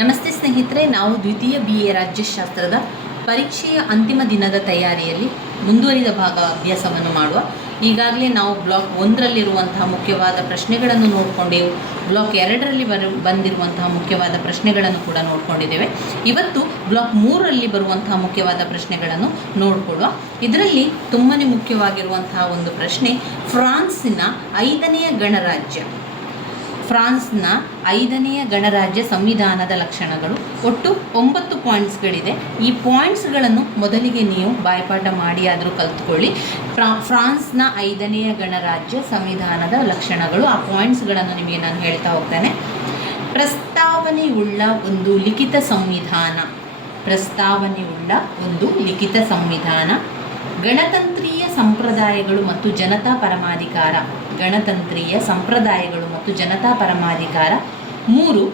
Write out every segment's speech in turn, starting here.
ನಮಸ್ತೆ ಸ್ನೇಹಿತರೆ, ನಾವು ದ್ವಿತೀಯ BA ರಾಜ್ಯಶಾಸ್ತ್ರದ ಪರೀಕ್ಷೆಯ ಅಂತಿಮ ದಿನದ ತಯಾರಿಯಲ್ಲಿ ಮುಂದುವರಿದ ಭಾಗ ಅಭ್ಯಾಸವನ್ನು ಮಾಡುವ. ಈಗಾಗಲೇ ನಾವು ಬ್ಲಾಕ್ 1ರಲ್ಲಿರುವಂತಹ ಮುಖ್ಯವಾದ ಪ್ರಶ್ನೆಗಳನ್ನು ನೋಡಿಕೊಂಡೆವು. ಬ್ಲಾಕ್ 2ರಲ್ಲಿ ಬಂದಿರುವಂತಹ ಮುಖ್ಯವಾದ ಪ್ರಶ್ನೆಗಳನ್ನು ಕೂಡ ನೋಡಿಕೊಂಡಿದ್ದೇವೆ. ಇವತ್ತು ಬ್ಲಾಕ್ 3ರಲ್ಲಿ ಬರುವಂತಹ ಮುಖ್ಯವಾದ ಪ್ರಶ್ನೆಗಳನ್ನು ನೋಡಿಕೊಳ್ಳುವ. ಇದರಲ್ಲಿ ತುಂಬಾ ಮುಖ್ಯವಾಗಿರುವಂತಹ ಒಂದು ಪ್ರಶ್ನೆ, ಫ್ರಾನ್ಸಿನ 5ನೇ ಗಣರಾಜ್ಯ ಸಂವಿಧಾನದ ಲಕ್ಷಣಗಳು. ಒಟ್ಟು 9 ಪಾಯಿಂಟ್ಸ್ಗಳಿದೆ. ಈ ಪಾಯಿಂಟ್ಸ್ಗಳನ್ನು ಮೊದಲಿಗೆ ನೀವು ಬಾಯ್ಪಾಠ ಮಾಡಿ ಆದರೂ ಕಲ್ತ್ಕೊಳ್ಳಿ. ಫ್ರಾನ್ಸ್ನ 5ನೇ ಗಣರಾಜ್ಯ ಸಂವಿಧಾನದ ಲಕ್ಷಣಗಳು, ಆ ಪಾಯಿಂಟ್ಸ್ಗಳನ್ನು ನಿಮಗೆ ನಾನು ಹೇಳ್ತಾ ಹೋಗ್ತೇನೆ. ಪ್ರಸ್ತಾವನೆಯುಳ್ಳ ಒಂದು ಲಿಖಿತ ಸಂವಿಧಾನ, ಗಣತಂತ್ರೀಯ ಸಂಪ್ರದಾಯಗಳು ಮತ್ತು ಜನತಾ ಪರಮಾಧಿಕಾರ. 3.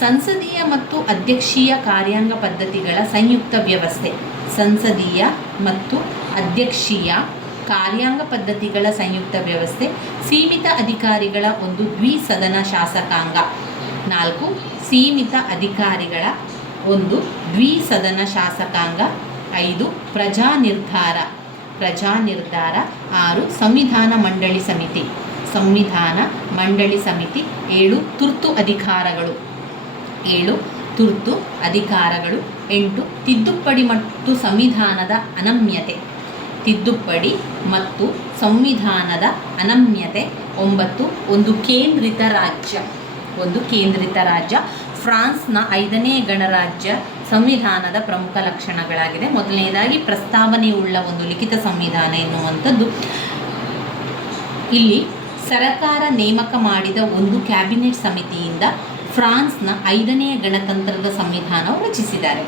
ಸಂಸದೀಯ ಮತ್ತು ಅಧ್ಯಕ್ಷೀಯ ಕಾರ್ಯಾಂಗ ಪದ್ಧತಿಗಳ ಸಂಯುಕ್ತ ವ್ಯವಸ್ಥೆ. ಸೀಮಿತ ಅಧಿಕಾರಿಗಳ ಒಂದು ದ್ವಿಸದನ ಶಾಸಕಾಂಗ. 4. ಸೀಮಿತ ಅಧಿಕಾರಿಗಳ ಒಂದು ದ್ವಿಸದನ ಶಾಸಕಾಂಗ. 5. ಪ್ರಜಾ ನಿರ್ಧಾರ. 6. ಸಂವಿಧಾನ ಮಂಡಳಿ ಸಮಿತಿ. 7. ತುರ್ತು ಅಧಿಕಾರಗಳು. 8. ತಿದ್ದುಪಡಿ ಮತ್ತು ಸಂವಿಧಾನದ ಅನಮ್ಯತೆ. 9. ಒಂದು ಕೇಂದ್ರಿತ ರಾಜ್ಯ. ಫ್ರಾನ್ಸ್ನ 5ನೇ ಗಣರಾಜ್ಯ ಸಂವಿಧಾನದ ಪ್ರಮುಖ ಲಕ್ಷಣಗಳಾಗಿದೆ. ಮೊದಲನೇದಾಗಿ ಪ್ರಸ್ತಾವನೆಯುಳ್ಳ ಒಂದು ಲಿಖಿತ ಸಂವಿಧಾನ ಎನ್ನುವಂಥದ್ದು. ಇಲ್ಲಿ ಸರಕಾರ ನೇಮಕ ಮಾಡಿದ ಒಂದು ಕ್ಯಾಬಿನೆಟ್ ಸಮಿತಿಯಿಂದ ಫ್ರಾನ್ಸ್ನ 5ನೇ ಗಣತಂತ್ರದ ಸಂವಿಧಾನವು ರಚಿಸಿದ್ದಾರೆ.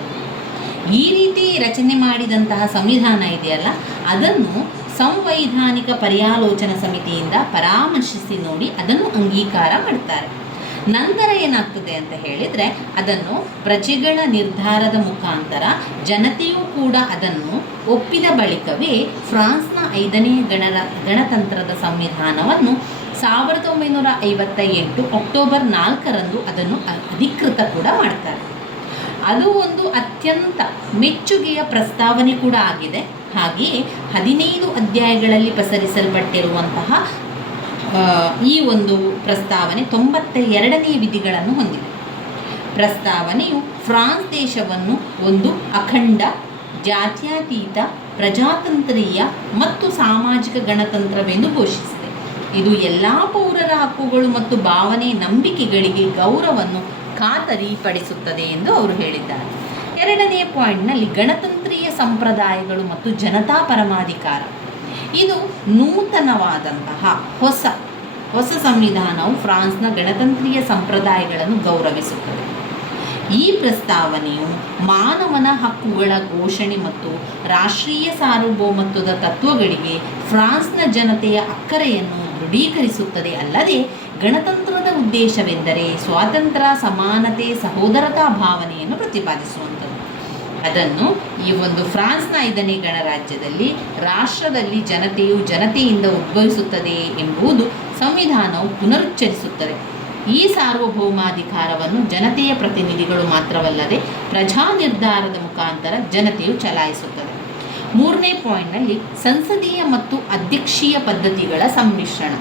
ಈ ರೀತಿ ರಚನೆ ಮಾಡಿದಂತಹ ಸಂವಿಧಾನ ಇದೆಯಲ್ಲ, ಅದನ್ನು ಸಂವೈಧಾನಿಕ ಪರ್ಯಾಲೋಚನಾ ಸಮಿತಿಯಿಂದ ಪರಾಮರ್ಶಿಸಿ ನೋಡಿ ಅದನ್ನು ಅಂಗೀಕಾರ ಮಾಡ್ತಾರೆ. ನಂತರ ಏನಾಗ್ತದೆ ಅಂತ ಹೇಳಿದರೆ, ಅದನ್ನು ಪ್ರಜೆಗಳ ನಿರ್ಧಾರದ ಮುಖಾಂತರ ಜನತೆಯೂ ಕೂಡ ಅದನ್ನು ಒಪ್ಪಿದ ಬಳಿಕವೇ ಫ್ರಾನ್ಸ್ನ 5ನೇ ಗಣತಂತ್ರದ ಸಂವಿಧಾನವನ್ನು 1958 ಅಕ್ಟೋಬರ್ 4ರಂದು ಅದನ್ನು ಅಧಿಕೃತ ಕೂಡ ಮಾಡ್ತಾರೆ. ಅದು ಒಂದು ಅತ್ಯಂತ ಮೆಚ್ಚುಗೆಯ ಪ್ರಸ್ತಾವನೆ ಕೂಡ ಆಗಿದೆ. ಹಾಗೆಯೇ 15 ಅಧ್ಯಾಯಗಳಲ್ಲಿ ಪಸರಿಸಲ್ಪಟ್ಟಿರುವಂತಹ ಈ ಒಂದು ಪ್ರಸ್ತಾವನೆ 92ನೇ ವಿಧಿಗಳನ್ನು ಹೊಂದಿದೆ. ಪ್ರಸ್ತಾವನೆಯು ಫ್ರಾನ್ಸ್ ದೇಶವನ್ನು ಒಂದು ಅಖಂಡ, ಜಾತ್ಯತೀತ, ಪ್ರಜಾತಂತ್ರೀಯ ಮತ್ತು ಸಾಮಾಜಿಕ ಗಣತಂತ್ರವೆಂದು ಘೋಷಿಸಿದೆ. ಇದು ಎಲ್ಲ ಪೌರರ ಹಕ್ಕುಗಳು ಮತ್ತು ಭಾವನೆ, ನಂಬಿಕೆಗಳಿಗೆ ಗೌರವವನ್ನು ಖಾತರಿಪಡಿಸುತ್ತದೆ ಎಂದು ಅವರು ಹೇಳಿದ್ದಾರೆ. 2ನೇ ಪಾಯಿಂಟ್ನಲ್ಲಿ ಗಣತಂತ್ರೀಯ ಸಂಪ್ರದಾಯಗಳು ಮತ್ತು ಜನತಾ ಪರಮಾಧಿಕಾರ. ಇದು ನೂತನವಾದಂತಹ ಹೊಸ ಸಂವಿಧಾನವು ಫ್ರಾನ್ಸ್ನ ಗಣತಂತ್ರೀಯ ಸಂಪ್ರದಾಯಗಳನ್ನು ಗೌರವಿಸುತ್ತದೆ. ಈ ಪ್ರಸ್ತಾವನೆಯು ಮಾನವನ ಹಕ್ಕುಗಳ ಘೋಷಣೆ ಮತ್ತು ರಾಷ್ಟ್ರೀಯ ಸಾರ್ವಭೌಮತ್ವದ ತತ್ವಗಳಿಗೆ ಫ್ರಾನ್ಸ್ನ ಜನತೆಯ ಅಕ್ಕರೆಯನ್ನು ದೃಢೀಕರಿಸುತ್ತದೆ. ಅಲ್ಲದೆ ಗಣತಂತ್ರದ ಉದ್ದೇಶವೆಂದರೆ ಸ್ವಾತಂತ್ರ್ಯ, ಸಮಾನತೆ, ಸಹೋದರತಾ ಭಾವನೆಯನ್ನು ಪ್ರತಿಪಾದಿಸುವಂಥದ್ದು. ಅದನ್ನು ಈ ಒಂದು ಫ್ರಾನ್ಸ್ನ 5ನೇ ಗಣರಾಜ್ಯದಲ್ಲಿ ರಾಷ್ಟ್ರದಲ್ಲಿ ಜನತೆಯಿಂದ ಉದ್ಭವಿಸುತ್ತದೆ ಎಂಬುದು ಸಂವಿಧಾನವು ಪುನರುಚ್ಚರಿಸುತ್ತದೆ. ಈ ಸಾರ್ವಭೌಮಾಧಿಕಾರವನ್ನು ಜನತೆಯ ಪ್ರತಿನಿಧಿಗಳು ಮಾತ್ರವಲ್ಲದೆ ಪ್ರಜಾ ನಿರ್ಧಾರದ ಮುಖಾಂತರ ಜನತೆಯು ಚಲಾಯಿಸುತ್ತದೆ. 3ನೇ ಪಾಯಿಂಟ್ನಲ್ಲಿ ಸಂಸದೀಯ ಮತ್ತು ಅಧ್ಯಕ್ಷೀಯ ಪದ್ಧತಿಗಳ ಸಮ್ಮಿಶ್ರಣ.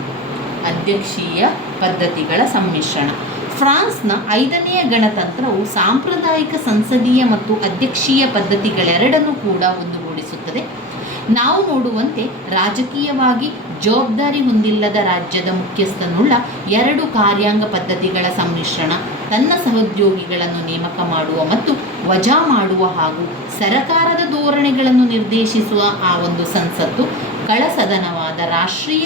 ಫ್ರಾನ್ಸ್ನ 5ನೇ ಗಣತಂತ್ರವು ಸಾಂಪ್ರದಾಯಿಕ ಸಂಸದೀಯ ಮತ್ತು ಅಧ್ಯಕ್ಷೀಯ ಪದ್ಧತಿಗಳೆರಡನ್ನೂ ಕೂಡ ಒಂದುಗೂಡಿಸುತ್ತದೆ. ನಾವು ನೋಡುವಂತೆ ರಾಜಕೀಯವಾಗಿ ಜವಾಬ್ದಾರಿ ಹೊಂದಿಲ್ಲದ ರಾಜ್ಯದ ಮುಖ್ಯಸ್ಥನುಳ್ಳ 2 ಕಾರ್ಯಾಂಗ ಪದ್ಧತಿಗಳ ಸಮ್ಮಿಶ್ರಣ, ತನ್ನ ಸಹೋದ್ಯೋಗಿಗಳನ್ನು ನೇಮಕ ಮಾಡುವ ಮತ್ತು ವಜಾ ಮಾಡುವ ಹಾಗೂ ಸರಕಾರದ ಧೋರಣೆಗಳನ್ನು ನಿರ್ದೇಶಿಸುವ ಆ ಒಂದು ಸಂಸತ್ತು ಕಳಸದನವಾದ ರಾಷ್ಟ್ರೀಯ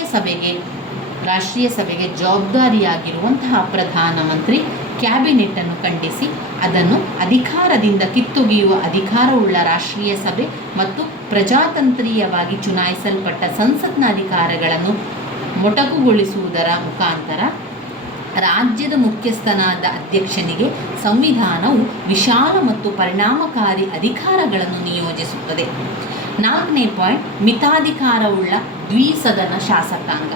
ಸಭೆಗೆ ಜವಾಬ್ದಾರಿಯಾಗಿರುವಂತಹ ಪ್ರಧಾನಮಂತ್ರಿ ಕ್ಯಾಬಿನೆಟ್ಟನ್ನು ಖಂಡಿಸಿ ಅದನ್ನು ಅಧಿಕಾರದಿಂದ ಕಿತ್ತೊಗೆಯುವ ಅಧಿಕಾರವುಳ್ಳ ರಾಷ್ಟ್ರೀಯ ಸಭೆ ಮತ್ತು ಪ್ರಜಾತಂತ್ರೀಯವಾಗಿ ಚುನಾಯಿಸಲ್ಪಟ್ಟ ಸಂಸತ್ನ ಅಧಿಕಾರಗಳನ್ನು ಮೊಟಕುಗೊಳಿಸುವುದರ ಮುಖಾಂತರ ರಾಜ್ಯದ ಮುಖ್ಯಸ್ಥನಾದ ಅಧ್ಯಕ್ಷನಿಗೆ ಸಂವಿಧಾನವು ವಿಶಾಲ ಮತ್ತು ಪರಿಣಾಮಕಾರಿ ಅಧಿಕಾರಗಳನ್ನು ನಿಯೋಜಿಸುತ್ತದೆ. 4ನೇ ಪಾಯಿಂಟ್, ಮಿತಾಧಿಕಾರವುಳ್ಳ ದ್ವಿಸದನ ಶಾಸಕಾಂಗ.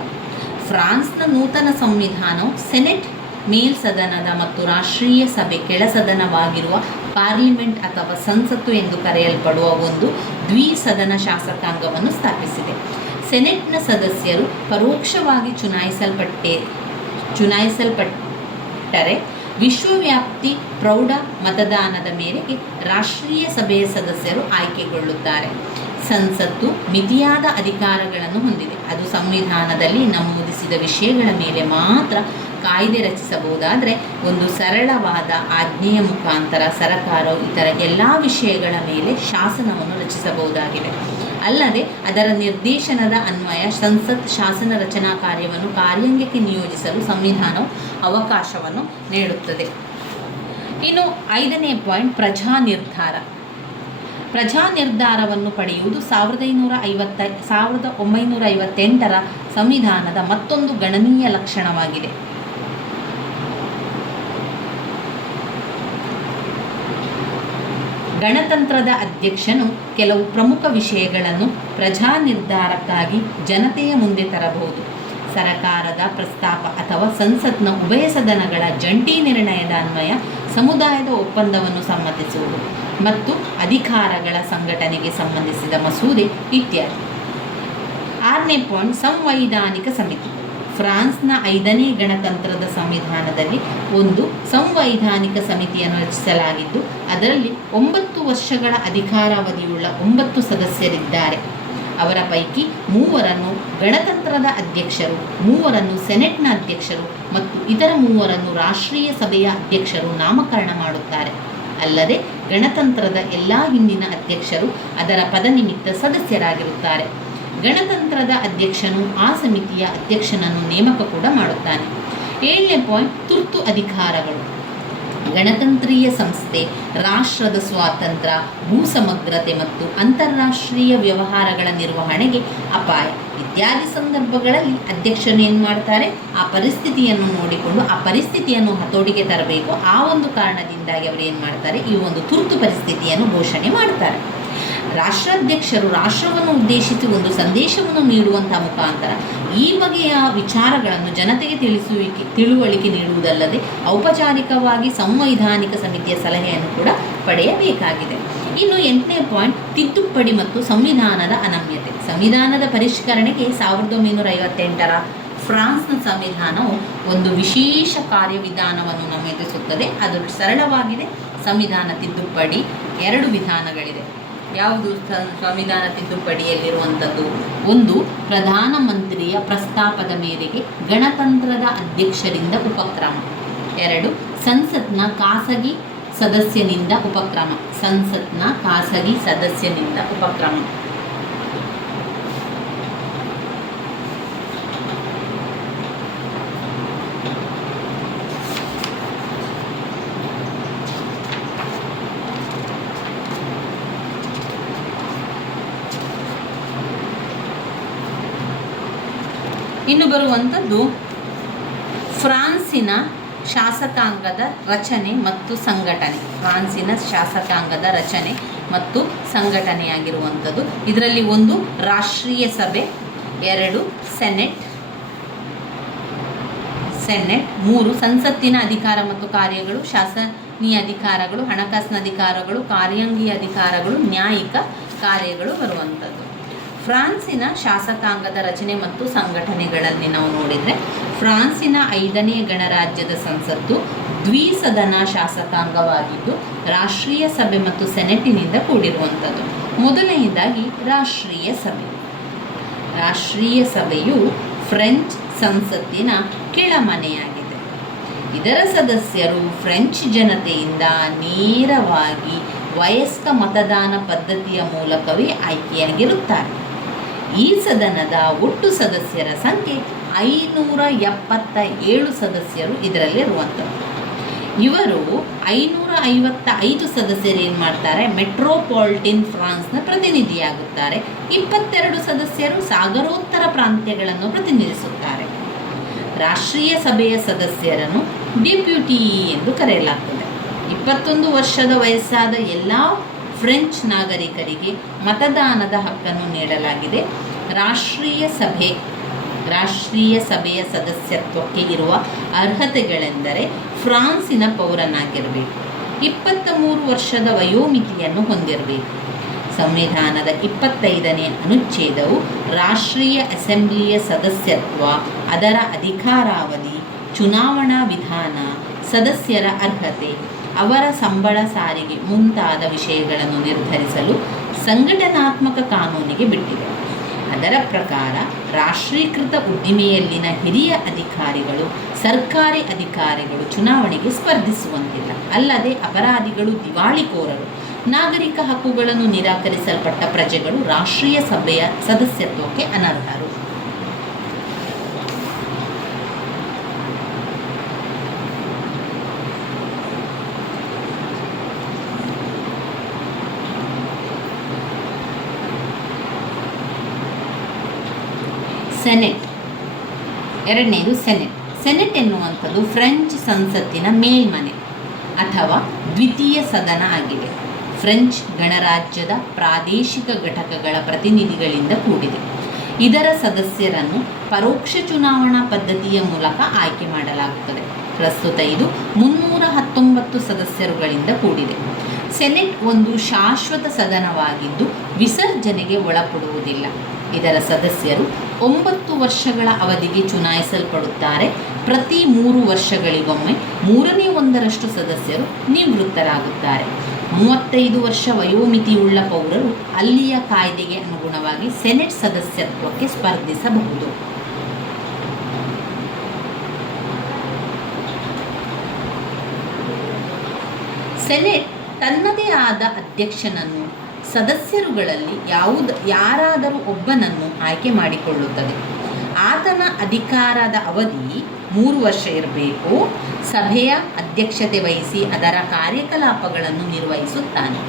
ಫ್ರಾನ್ಸ್ನ ನೂತನ ಸಂವಿಧಾನವು ಸೆನೆಟ್ ಮೇಲ್ಸದನದ ಮತ್ತು ರಾಷ್ಟ್ರೀಯ ಸಭೆ ಕೆಳಸದನವಾಗಿರುವ ಪಾರ್ಲಿಮೆಂಟ್ ಅಥವಾ ಸಂಸತ್ತು ಎಂದು ಕರೆಯಲ್ಪಡುವ ಒಂದು ದ್ವಿಸದನ ಶಾಸಕಾಂಗವನ್ನು ಸ್ಥಾಪಿಸಿದೆ. ಸೆನೆಟ್ನ ಸದಸ್ಯರು ಪರೋಕ್ಷವಾಗಿ ಚುನಾಯಿಸಲ್ಪಟ್ಟರೆ ವಿಶ್ವವ್ಯಾಪ್ತಿ ಪ್ರೌಢ ಮತದಾನದ ಮೇರೆಗೆ ರಾಷ್ಟ್ರೀಯ ಸಭೆಯ ಸದಸ್ಯರು ಆಯ್ಕೆಗೊಳ್ಳುತ್ತಾರೆ. ಸಂಸತ್ತು ಮಿತಿಯಾದ ಅಧಿಕಾರಗಳನ್ನು ಹೊಂದಿದೆ. ಅದು ಸಂವಿಧಾನದಲ್ಲಿ ನಮೂದಿಸಿದ ವಿಷಯಗಳ ಮೇಲೆ ಮಾತ್ರ ಕಾಯ್ದೆ ರಚಿಸಬಹುದಾದರೆ ಒಂದು ಸರಳವಾದ ಆಜ್ಞೆಯ ಮುಖಾಂತರ ಸರಕಾರವು ಇತರ ಎಲ್ಲ ವಿಷಯಗಳ ಮೇಲೆ ಶಾಸನವನ್ನು ರಚಿಸಬಹುದಾಗಿದೆ. ಅಲ್ಲದೆ ಅದರ ನಿರ್ದೇಶನದ ಅನ್ವಯ ಸಂಸತ್ ಶಾಸನ ರಚನಾ ಕಾರ್ಯವನ್ನು ಕಾರ್ಯಾಂಗಕ್ಕೆ ನಿಯೋಜಿಸಲು ಸಂವಿಧಾನವು ಅವಕಾಶವನ್ನು ನೀಡುತ್ತದೆ. ಇನ್ನು 5ನೇ ಪಾಯಿಂಟ್, ಪ್ರಜಾ ನಿರ್ಧಾರ. ಪ್ರಜಾ ನಿರ್ಧಾರವನ್ನು ಪಡೆಯುವುದು 1958ರ ಸಂವಿಧಾನದ ಮತ್ತೊಂದು ಗಣನೀಯ ಲಕ್ಷಣವಾಗಿದೆ. ಗಣತಂತ್ರದ ಅಧ್ಯಕ್ಷನು ಕೆಲವು ಪ್ರಮುಖ ವಿಷಯಗಳನ್ನು ಪ್ರಜಾ ನಿರ್ಧಾರಕ್ಕಾಗಿ ಜನತೆಯ ಮುಂದೆ ತರಬಹುದು. ಸರಕಾರದ ಪ್ರಸ್ತಾಪ ಅಥವಾ ಸಂಸತ್ನ ಉಭಯ ಸದನಗಳ ಜಂಟಿ ನಿರ್ಣಯದ ಅನ್ವಯ ಸಮುದಾಯದ ಒಪ್ಪಂದವನ್ನು ಸಮ್ಮತಿಸುವುದು ಮತ್ತು ಅಧಿಕಾರಗಳ ಸಂಘಟನೆಗೆ ಸಂಬಂಧಿಸಿದ ಮಸೂದೆ ಇತ್ಯಾದಿ. 6ನೇ ಪಾಯಿಂಟ್, ಸಂವೈಧಾನಿಕ ಸಮಿತಿ. ಫ್ರಾನ್ಸ್ನ 5ನೇ ಗಣತಂತ್ರದ ಸಂವಿಧಾನದಲ್ಲಿ ಒಂದು ಸಂವೈಧಾನಿಕ ಸಮಿತಿಯನ್ನು ರಚಿಸಲಾಗಿದ್ದು ಅದರಲ್ಲಿ 9 ವರ್ಷಗಳ ಅಧಿಕಾರಾವಧಿಯುಳ್ಳ 9 ಸದಸ್ಯರಿದ್ದಾರೆ. ಅವರ ಪೈಕಿ 3 ಗಣತಂತ್ರದ ಅಧ್ಯಕ್ಷರು, 3 ಸೆನೆಟ್ನ ಅಧ್ಯಕ್ಷರು ಮತ್ತು ಇತರ 3 ರಾಷ್ಟ್ರೀಯ ಸಭೆಯ ಅಧ್ಯಕ್ಷರು ನಾಮಕರಣ ಮಾಡುತ್ತಾರೆ. ಅಲ್ಲದೆ ಗಣತಂತ್ರದ ಎಲ್ಲ ಹಿಂದಿನ ಅಧ್ಯಕ್ಷರು ಅದರ ಪದನಿಮಿತ್ತ ಸದಸ್ಯರಾಗಿರುತ್ತಾರೆ. ಗಣತಂತ್ರದ ಅಧ್ಯಕ್ಷನು ಆ ಸಮಿತಿಯ ಅಧ್ಯಕ್ಷನನ್ನು ನೇಮಕ ಕೂಡ ಮಾಡುತ್ತಾನೆ. 7ನೇ ಪಾಯಿಂಟ್, ತುರ್ತು ಅಧಿಕಾರಗಳು. ಗಣತಂತ್ರೀಯ ಸಂಸ್ಥೆ ರಾಷ್ಟ್ರದ ಸ್ವಾತಂತ್ರ್ಯ, ಭೂ ಸಮಗ್ರತೆ ಮತ್ತು ಅಂತಾರಾಷ್ಟ್ರೀಯ ವ್ಯವಹಾರಗಳ ನಿರ್ವಹಣೆಗೆ ಅಪಾಯ ಇತ್ಯಾದಿ ಸಂದರ್ಭಗಳಲ್ಲಿ ಅಧ್ಯಕ್ಷರು ಏನು ಮಾಡ್ತಾರೆ, ಆ ಪರಿಸ್ಥಿತಿಯನ್ನು ನೋಡಿಕೊಂಡು ಆ ಪರಿಸ್ಥಿತಿಯನ್ನು ಹತೋಟಿಗೆ ತರಬೇಕು. ಆ ಒಂದು ಕಾರಣದಿಂದಾಗಿ ಅವರು ಏನು ಮಾಡ್ತಾರೆ, ಈ ಒಂದು ತುರ್ತು ಪರಿಸ್ಥಿತಿಯನ್ನು ಘೋಷಣೆ ಮಾಡ್ತಾರೆ. ರಾಷ್ಟ್ರಾಧ್ಯಕ್ಷರು ರಾಷ್ಟ್ರವನ್ನು ಉದ್ದೇಶಿಸಿ ಒಂದು ಸಂದೇಶವನ್ನು ನೀಡುವಂಥ ಮುಖಾಂತರ ಈ ಬಗೆಯ ವಿಚಾರಗಳನ್ನು ಜನತೆಗೆ ತಿಳುವಳಿಕೆ ನೀಡುವುದಲ್ಲದೆ ಔಪಚಾರಿಕವಾಗಿ ಸಂವೈಧಾನಿಕ ಸಮಿತಿಯ ಸಲಹೆಯನ್ನು ಕೂಡ ಪಡೆಯಬೇಕಾಗಿದೆ. ಇನ್ನು 8ನೇ ಪಾಯಿಂಟ್, ತಿದ್ದುಪಡಿ ಮತ್ತು ಸಂವಿಧಾನದ ಅನಮ್ಯತೆ. ಸಂವಿಧಾನದ ಪರಿಷ್ಕರಣೆಗೆ 1958ರ ಫ್ರಾನ್ಸ್ನ ಸಂವಿಧಾನವು ಒಂದು ವಿಶೇಷ ಕಾರ್ಯವಿಧಾನವನ್ನು ನಮೂದಿಸುತ್ತದೆ. ಅದು ಸರಳವಾಗಿದೆ. ಸಂವಿಧಾನ ತಿದ್ದುಪಡಿ 2 ವಿಧಾನಗಳಿದೆ. ಯಾವುದು ಸಂವಿಧಾನ ತಿದ್ದುಪಡಿಯಲ್ಲಿರುವಂಥದ್ದು? ಒಂದು, ಪ್ರಧಾನಮಂತ್ರಿಯ ಪ್ರಸ್ತಾಪದ ಮೇರೆಗೆ ಗಣತಂತ್ರದ ಅಧ್ಯಕ್ಷರಿಂದ ಉಪಕ್ರಮ. 2, ಸಂಸತ್ನ ಖಾಸಗಿ ಸದಸ್ಯನಿಂದ ಉಪಕ್ರಮ. ಇನ್ನು ಬರುವಂಥದ್ದು ಫ್ರಾನ್ಸಿನ ಶಾಸಕಾಂಗದ ರಚನೆ ಮತ್ತು ಸಂಘಟನೆಯಾಗಿರುವಂಥದ್ದು. ಇದರಲ್ಲಿ 1 ರಾಷ್ಟ್ರೀಯ ಸಭೆ, 2 ಸೆನೆಟ್, 3 ಸಂಸತ್ತಿನ ಅಧಿಕಾರ ಮತ್ತು ಕಾರ್ಯಗಳು, ಶಾಸನೀಯ ಅಧಿಕಾರಗಳು, ಹಣಕಾಸಿನ ಅಧಿಕಾರಗಳು, ಕಾರ್ಯಾಂಗೀಯ ಅಧಿಕಾರಗಳು, ನ್ಯಾಯಿಕ ಕಾರ್ಯಗಳು ಬರುವಂಥದ್ದು. ಫ್ರಾನ್ಸಿನ ಶಾಸಕಾಂಗದ ರಚನೆ ಮತ್ತು ಸಂಘಟನೆಗಳಲ್ಲಿ ನಾವು ನೋಡಿದರೆ, ಫ್ರಾನ್ಸಿನ 5ನೇ ಗಣರಾಜ್ಯದ ಸಂಸತ್ತು ದ್ವಿಸದನ ಶಾಸಕಾಂಗವಾಗಿದ್ದು ರಾಷ್ಟ್ರೀಯ ಸಭೆ ಮತ್ತು ಸೆನೆಟಿನಿಂದ ಕೂಡಿರುವಂಥದ್ದು. ಮೊದಲನೆಯದಾಗಿ ರಾಷ್ಟ್ರೀಯ ಸಭೆಯು ಫ್ರೆಂಚ್ ಸಂಸತ್ತಿನ ಕೆಳಮನೆಯಾಗಿದೆ. ಇದರ ಸದಸ್ಯರು ಫ್ರೆಂಚ್ ಜನತೆಯಿಂದ ನೇರವಾಗಿ ವಯಸ್ಕ ಮತದಾನ ಪದ್ಧತಿಯ ಮೂಲಕವೇ ಆಯ್ಕೆಯಾಗಿರುತ್ತಾರೆ. ಈ ಸದನದ ಒಟ್ಟು ಸದಸ್ಯರ ಸಂಖ್ಯೆ 577 ಸದಸ್ಯರು ಇದರಲ್ಲಿರುವಂಥದ್ದು. ಇವರು 555 ಸದಸ್ಯರು ಏನು ಮಾಡ್ತಾರೆ, ಮೆಟ್ರೋಪಾಲಿಟನ್ ಫ್ರಾನ್ಸ್ನ ಪ್ರತಿನಿಧಿಯಾಗುತ್ತಾರೆ. 22 ಸದಸ್ಯರು ಸಾಗರೋತ್ತರ ಪ್ರಾಂತ್ಯಗಳನ್ನು ಪ್ರತಿನಿಧಿಸುತ್ತಾರೆ. ರಾಷ್ಟ್ರೀಯ ಸಭೆಯ ಸದಸ್ಯರನ್ನು ಡೆಪ್ಯೂಟಿ ಎಂದು ಕರೆಯಲಾಗುತ್ತದೆ. 21 ವರ್ಷದ ವಯಸ್ಸಾದ ಎಲ್ಲ ಫ್ರೆಂಚ್ ನಾಗರಿಕರಿಗೆ ಮತದಾನದ ಹಕ್ಕನ್ನು ನೀಡಲಾಗಿದೆ. ರಾಷ್ಟ್ರೀಯ ಸಭೆ ರಾಷ್ಟ್ರೀಯ ಸಭೆಯ ಸದಸ್ಯತ್ವಕ್ಕೆ ಇರುವ ಅರ್ಹತೆಗಳೆಂದರೆ ಫ್ರಾನ್ಸಿನ ಪೌರನಾಗಿರಬೇಕು, 23 ವರ್ಷದ ವಯೋಮಿತಿಯನ್ನು ಹೊಂದಿರಬೇಕು, ಸಂವಿಧಾನದ 25ನೇ ಅನುಚ್ಛೇದವು ರಾಷ್ಟ್ರೀಯ ಅಸೆಂಬ್ಲಿಯ ಸದಸ್ಯತ್ವ, ಅದರ ಅಧಿಕಾರಾವಧಿ, ಚುನಾವಣಾ ವಿಧಾನ, ಸದಸ್ಯರ ಅರ್ಹತೆ, ಅವರ ಸಂಬಳ ಸಾರಿಗೆ ಮುಂತಾದ ವಿಷಯಗಳನ್ನು ನಿರ್ಧರಿಸಲು ಸಂಘಟನಾತ್ಮಕ ಕಾನೂನಿಗೆ ಬಿಟ್ಟಿದೆ. ಅದರ ಪ್ರಕಾರ ರಾಷ್ಟ್ರೀಕೃತ ಉದ್ದಿಮೆಯಲ್ಲಿನ ಹಿರಿಯ ಅಧಿಕಾರಿಗಳು, ಸರ್ಕಾರಿ ಅಧಿಕಾರಿಗಳು ಚುನಾವಣೆಗೆ ಸ್ಪರ್ಧಿಸುವಂತಿಲ್ಲ. ಅಲ್ಲದೆ ಅಪರಾಧಿಗಳು, ದಿವಾಳಿಕೋರರು, ನಾಗರಿಕ ಹಕ್ಕುಗಳನ್ನು ನಿರಾಕರಿಸಲ್ಪಟ್ಟ ಪ್ರಜೆಗಳು ರಾಷ್ಟ್ರೀಯ ಸಭೆಯ ಸದಸ್ಯತ್ವಕ್ಕೆ ಅನರ್ಹರು. ಸೆನೆಟ್. ಎರಡನೇದು ಸೆನೆಟ್. ಸೆನೆಟ್ ಎನ್ನುವಂಥದ್ದು ಫ್ರೆಂಚ್ ಸಂಸತ್ತಿನ ಮೇಲ್ಮನೆ ಅಥವಾ ದ್ವಿತೀಯ ಸದನ ಆಗಿದೆ. ಫ್ರೆಂಚ್ ಗಣರಾಜ್ಯದ ಪ್ರಾದೇಶಿಕ ಘಟಕಗಳ ಪ್ರತಿನಿಧಿಗಳಿಂದ ಕೂಡಿದೆ. ಇದರ ಸದಸ್ಯರನ್ನು ಪರೋಕ್ಷ ಚುನಾವಣಾ ಪದ್ಧತಿಯ ಮೂಲಕ ಆಯ್ಕೆ ಮಾಡಲಾಗುತ್ತದೆ. ಪ್ರಸ್ತುತ ಇದು 319 ಸದಸ್ಯರುಗಳಿಂದ ಕೂಡಿದೆ. ಸೆನೆಟ್ ಒಂದು ಶಾಶ್ವತ ಸದನವಾಗಿದ್ದು ವಿಸರ್ಜನೆಗೆ ಒಳಪಡುವುದಿಲ್ಲ. ಇದರ ಸದಸ್ಯರು 9 ವರ್ಷಗಳ ಅವಧಿಗೆ ಚುನಾಯಿಸಲ್ಪಡುತ್ತಾರೆ. ಪ್ರತಿ 3 ವರ್ಷಗಳಿಗೊಮ್ಮೆ 1/3 ಸದಸ್ಯರು ನಿವೃತ್ತರಾಗುತ್ತಾರೆ. 35 ವರ್ಷ ವಯೋಮಿತಿಯುಳ್ಳ ಪೌರರು ಅಲ್ಲಿಯ ಕಾಯ್ದೆಗೆ ಅನುಗುಣವಾಗಿ ಸೆನೆಟ್ ಸದಸ್ಯತ್ವಕ್ಕೆ ಸ್ಪರ್ಧಿಸಬಹುದು. ಸೆನೆಟ್ ತನ್ನದೇ ಆದ ಅಧ್ಯಕ್ಷನನ್ನು, ಸದಸ್ಯರುಗಳಲ್ಲಿ ಯಾರಾದರೂ ಒಬ್ಬನನ್ನು ಆಯ್ಕೆ ಮಾಡಿಕೊಳ್ಳುತ್ತದೆ. ಆತನ ಅಧಿಕಾರದ ಅವಧಿ 3 ವರ್ಷ ಇರಬೇಕು. ಸಭೆಯ ಅಧ್ಯಕ್ಷತೆ ವಹಿಸಿ ಅದರ ಕಾರ್ಯಕಲಾಪಗಳನ್ನು ನಿರ್ವಹಿಸುತ್ತಾನೆ.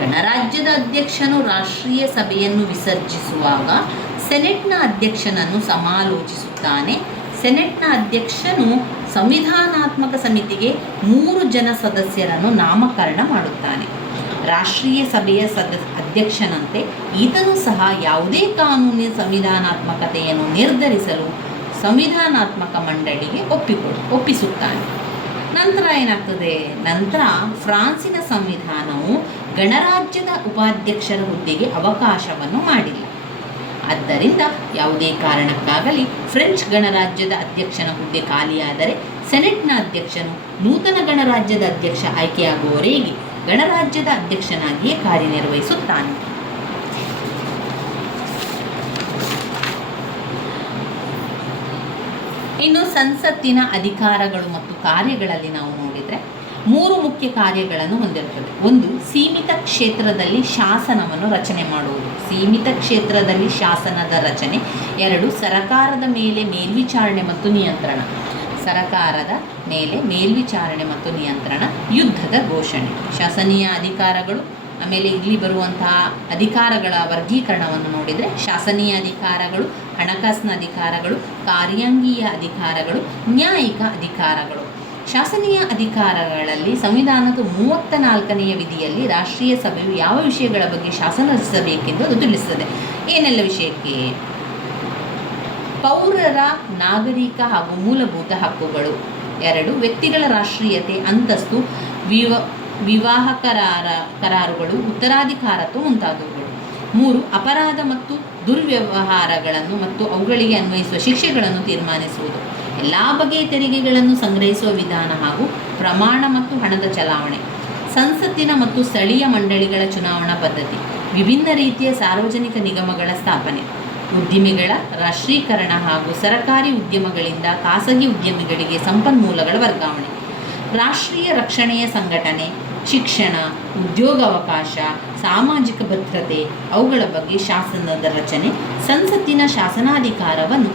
ಗಣರಾಜ್ಯದ ಅಧ್ಯಕ್ಷನು ರಾಷ್ಟ್ರೀಯ ಸಭೆಯನ್ನು ವಿಸರ್ಜಿಸುವಾಗ ಸೆನೆಟ್ನ ಅಧ್ಯಕ್ಷನನ್ನು ಸಮಾಲೋಚಿಸುತ್ತಾನೆ. ಸೆನೆಟ್ನ ಅಧ್ಯಕ್ಷನು ಸಂವಿಧಾನಾತ್ಮಕ ಸಮಿತಿಗೆ 3 ಜನ ಸದಸ್ಯರನ್ನು ನಾಮಕರಣ ಮಾಡುತ್ತಾನೆ. ರಾಷ್ಟ್ರೀಯ ಸಭೆಯ ಅಧ್ಯಕ್ಷನಂತೆ ಈತನು ಸಹ ಯಾವುದೇ ಕಾನೂನಿನ ಸಂವಿಧಾನಾತ್ಮಕತೆಯನ್ನು ನಿರ್ಧರಿಸಲು ಸಂವಿಧಾನಾತ್ಮಕ ಮಂಡಳಿಗೆ ಒಪ್ಪಿಸುತ್ತಾನೆ. ನಂತರ ಏನಾಗ್ತದೆ? ನಂತರ ಫ್ರಾನ್ಸಿನ ಸಂವಿಧಾನವು ಗಣರಾಜ್ಯದ ಉಪಾಧ್ಯಕ್ಷರ ಹುದ್ದೆಗೆ ಅವಕಾಶವನ್ನು ಮಾಡಿಲ್ಲ. ಆದ್ದರಿಂದ ಯಾವುದೇ ಕಾರಣಕ್ಕಾಗಲಿ ಫ್ರೆಂಚ್ ಗಣರಾಜ್ಯದ ಅಧ್ಯಕ್ಷನ ಹುದ್ದೆ ಖಾಲಿಯಾದರೆ ಸೆನೆಟ್ನ ಅಧ್ಯಕ್ಷನು ನೂತನ ಗಣರಾಜ್ಯದ ಅಧ್ಯಕ್ಷ ಆಯ್ಕೆಯಾಗುವವರೆಗೆ ಗಣರಾಜ್ಯದ ಅಧ್ಯಕ್ಷನಾಗಿಯೇ ಕಾರ್ಯನಿರ್ವಹಿಸುತ್ತಾನೆ. ಇನ್ನು ಸಂಸತ್ತಿನ ಅಧಿಕಾರಗಳು ಮತ್ತು ಕಾರ್ಯಗಳಲ್ಲಿ ನಾವು ನೋಡಿದರೆ 3 ಮುಖ್ಯ ಕಾರ್ಯಗಳನ್ನು ಹೊಂದಿರುತ್ತದೆ. 1. ಸೀಮಿತ ಕ್ಷೇತ್ರದಲ್ಲಿ ಶಾಸನವನ್ನು ರಚನೆ ಮಾಡುವುದು, ಸೀಮಿತ ಕ್ಷೇತ್ರದಲ್ಲಿ ಶಾಸನದ ರಚನೆ. 2. ಸರಕಾರದ ಮೇಲೆ ಮೇಲ್ವಿಚಾರಣೆ ಮತ್ತು ನಿಯಂತ್ರಣ, ಸರಕಾರದ ಮೇಲೆ ಮೇಲ್ವಿಚಾರಣೆ ಮತ್ತು ನಿಯಂತ್ರಣ. ಯುದ್ಧದ ಘೋಷಣೆ. ಶಾಸನೀಯ ಅಧಿಕಾರಗಳು. ಆಮೇಲೆ ಇಲ್ಲಿ ಬರುವಂತಹ ಅಧಿಕಾರಗಳ ವರ್ಗೀಕರಣವನ್ನು ನೋಡಿದರೆ ಶಾಸನೀಯ ಅಧಿಕಾರಗಳು, ಹಣಕಾಸಿನ ಅಧಿಕಾರಗಳು, ಕಾರ್ಯಾಂಗೀಯ ಅಧಿಕಾರಗಳು, ನ್ಯಾಯಿಕ ಅಧಿಕಾರಗಳು. ಶಾಸನೀಯ ಅಧಿಕಾರಗಳಲ್ಲಿ ಸಂವಿಧಾನದ 34ನೇ ವಿಧಿಯಲ್ಲಿ ರಾಷ್ಟ್ರೀಯ ಸಭೆಯು ಯಾವ ವಿಷಯಗಳ ಬಗ್ಗೆ ಶಾಸನ ರಚಿಸಬೇಕೆಂದು ಅದು ತಿಳಿಸುತ್ತದೆ. ಏನೆಲ್ಲ ವಿಷಯಕ್ಕೆ? ಪೌರರ ನಾಗರಿಕ ಹಾಗೂ ಮೂಲಭೂತ ಹಕ್ಕುಗಳು. 2. ವ್ಯಕ್ತಿಗಳ ರಾಷ್ಟ್ರೀಯತೆ, ಅಂತಸ್ತು, ವಿವಾಹ ಕರಾರುಗಳು, ಉತ್ತರಾಧಿಕಾರತ್ವ ಮುಂತಾದವುಗಳು. 3. ಅಪರಾಧ ಮತ್ತು ದುರ್ವ್ಯವಹಾರಗಳನ್ನು ಮತ್ತು ಅವುಗಳಿಗೆ ಅನ್ವಯಿಸುವ ಶಿಕ್ಷೆಗಳನ್ನು ತೀರ್ಮಾನಿಸುವುದು. ಎಲ್ಲ ಬಗೆಯ ತೆರಿಗೆಗಳನ್ನು ಸಂಗ್ರಹಿಸುವ ವಿಧಾನ ಹಾಗೂ ಪ್ರಮಾಣ ಮತ್ತು ಹಣದ ಚಲಾವಣೆ. ಸಂಸತ್ತಿನ ಮತ್ತು ಸ್ಥಳೀಯ ಮಂಡಳಿಗಳ ಚುನಾವಣಾ ಪದ್ಧತಿ. ವಿಭಿನ್ನ ರೀತಿಯ ಸಾರ್ವಜನಿಕ ನಿಗಮಗಳ ಸ್ಥಾಪನೆ. ಉದ್ದಿಮೆಗಳ ರಾಷ್ಟ್ರೀಕರಣ ಹಾಗೂ ಸರಕಾರಿ ಉದ್ಯಮಗಳಿಂದ ಖಾಸಗಿ ಉದ್ಯಮಿಗಳಿಗೆ ಸಂಪನ್ಮೂಲಗಳ ವರ್ಗಾವಣೆ. ರಾಷ್ಟ್ರೀಯ ರಕ್ಷಣೆಯ ಸಂಘಟನೆ, ಶಿಕ್ಷಣ, ಉದ್ಯೋಗಾವಕಾಶ, ಸಾಮಾಜಿಕ ಭದ್ರತೆ, ಅವುಗಳ ಬಗ್ಗೆ ಶಾಸನದ ರಚನೆ. ಸಂಸತ್ತಿನ ಶಾಸನಾಧಿಕಾರವನ್ನು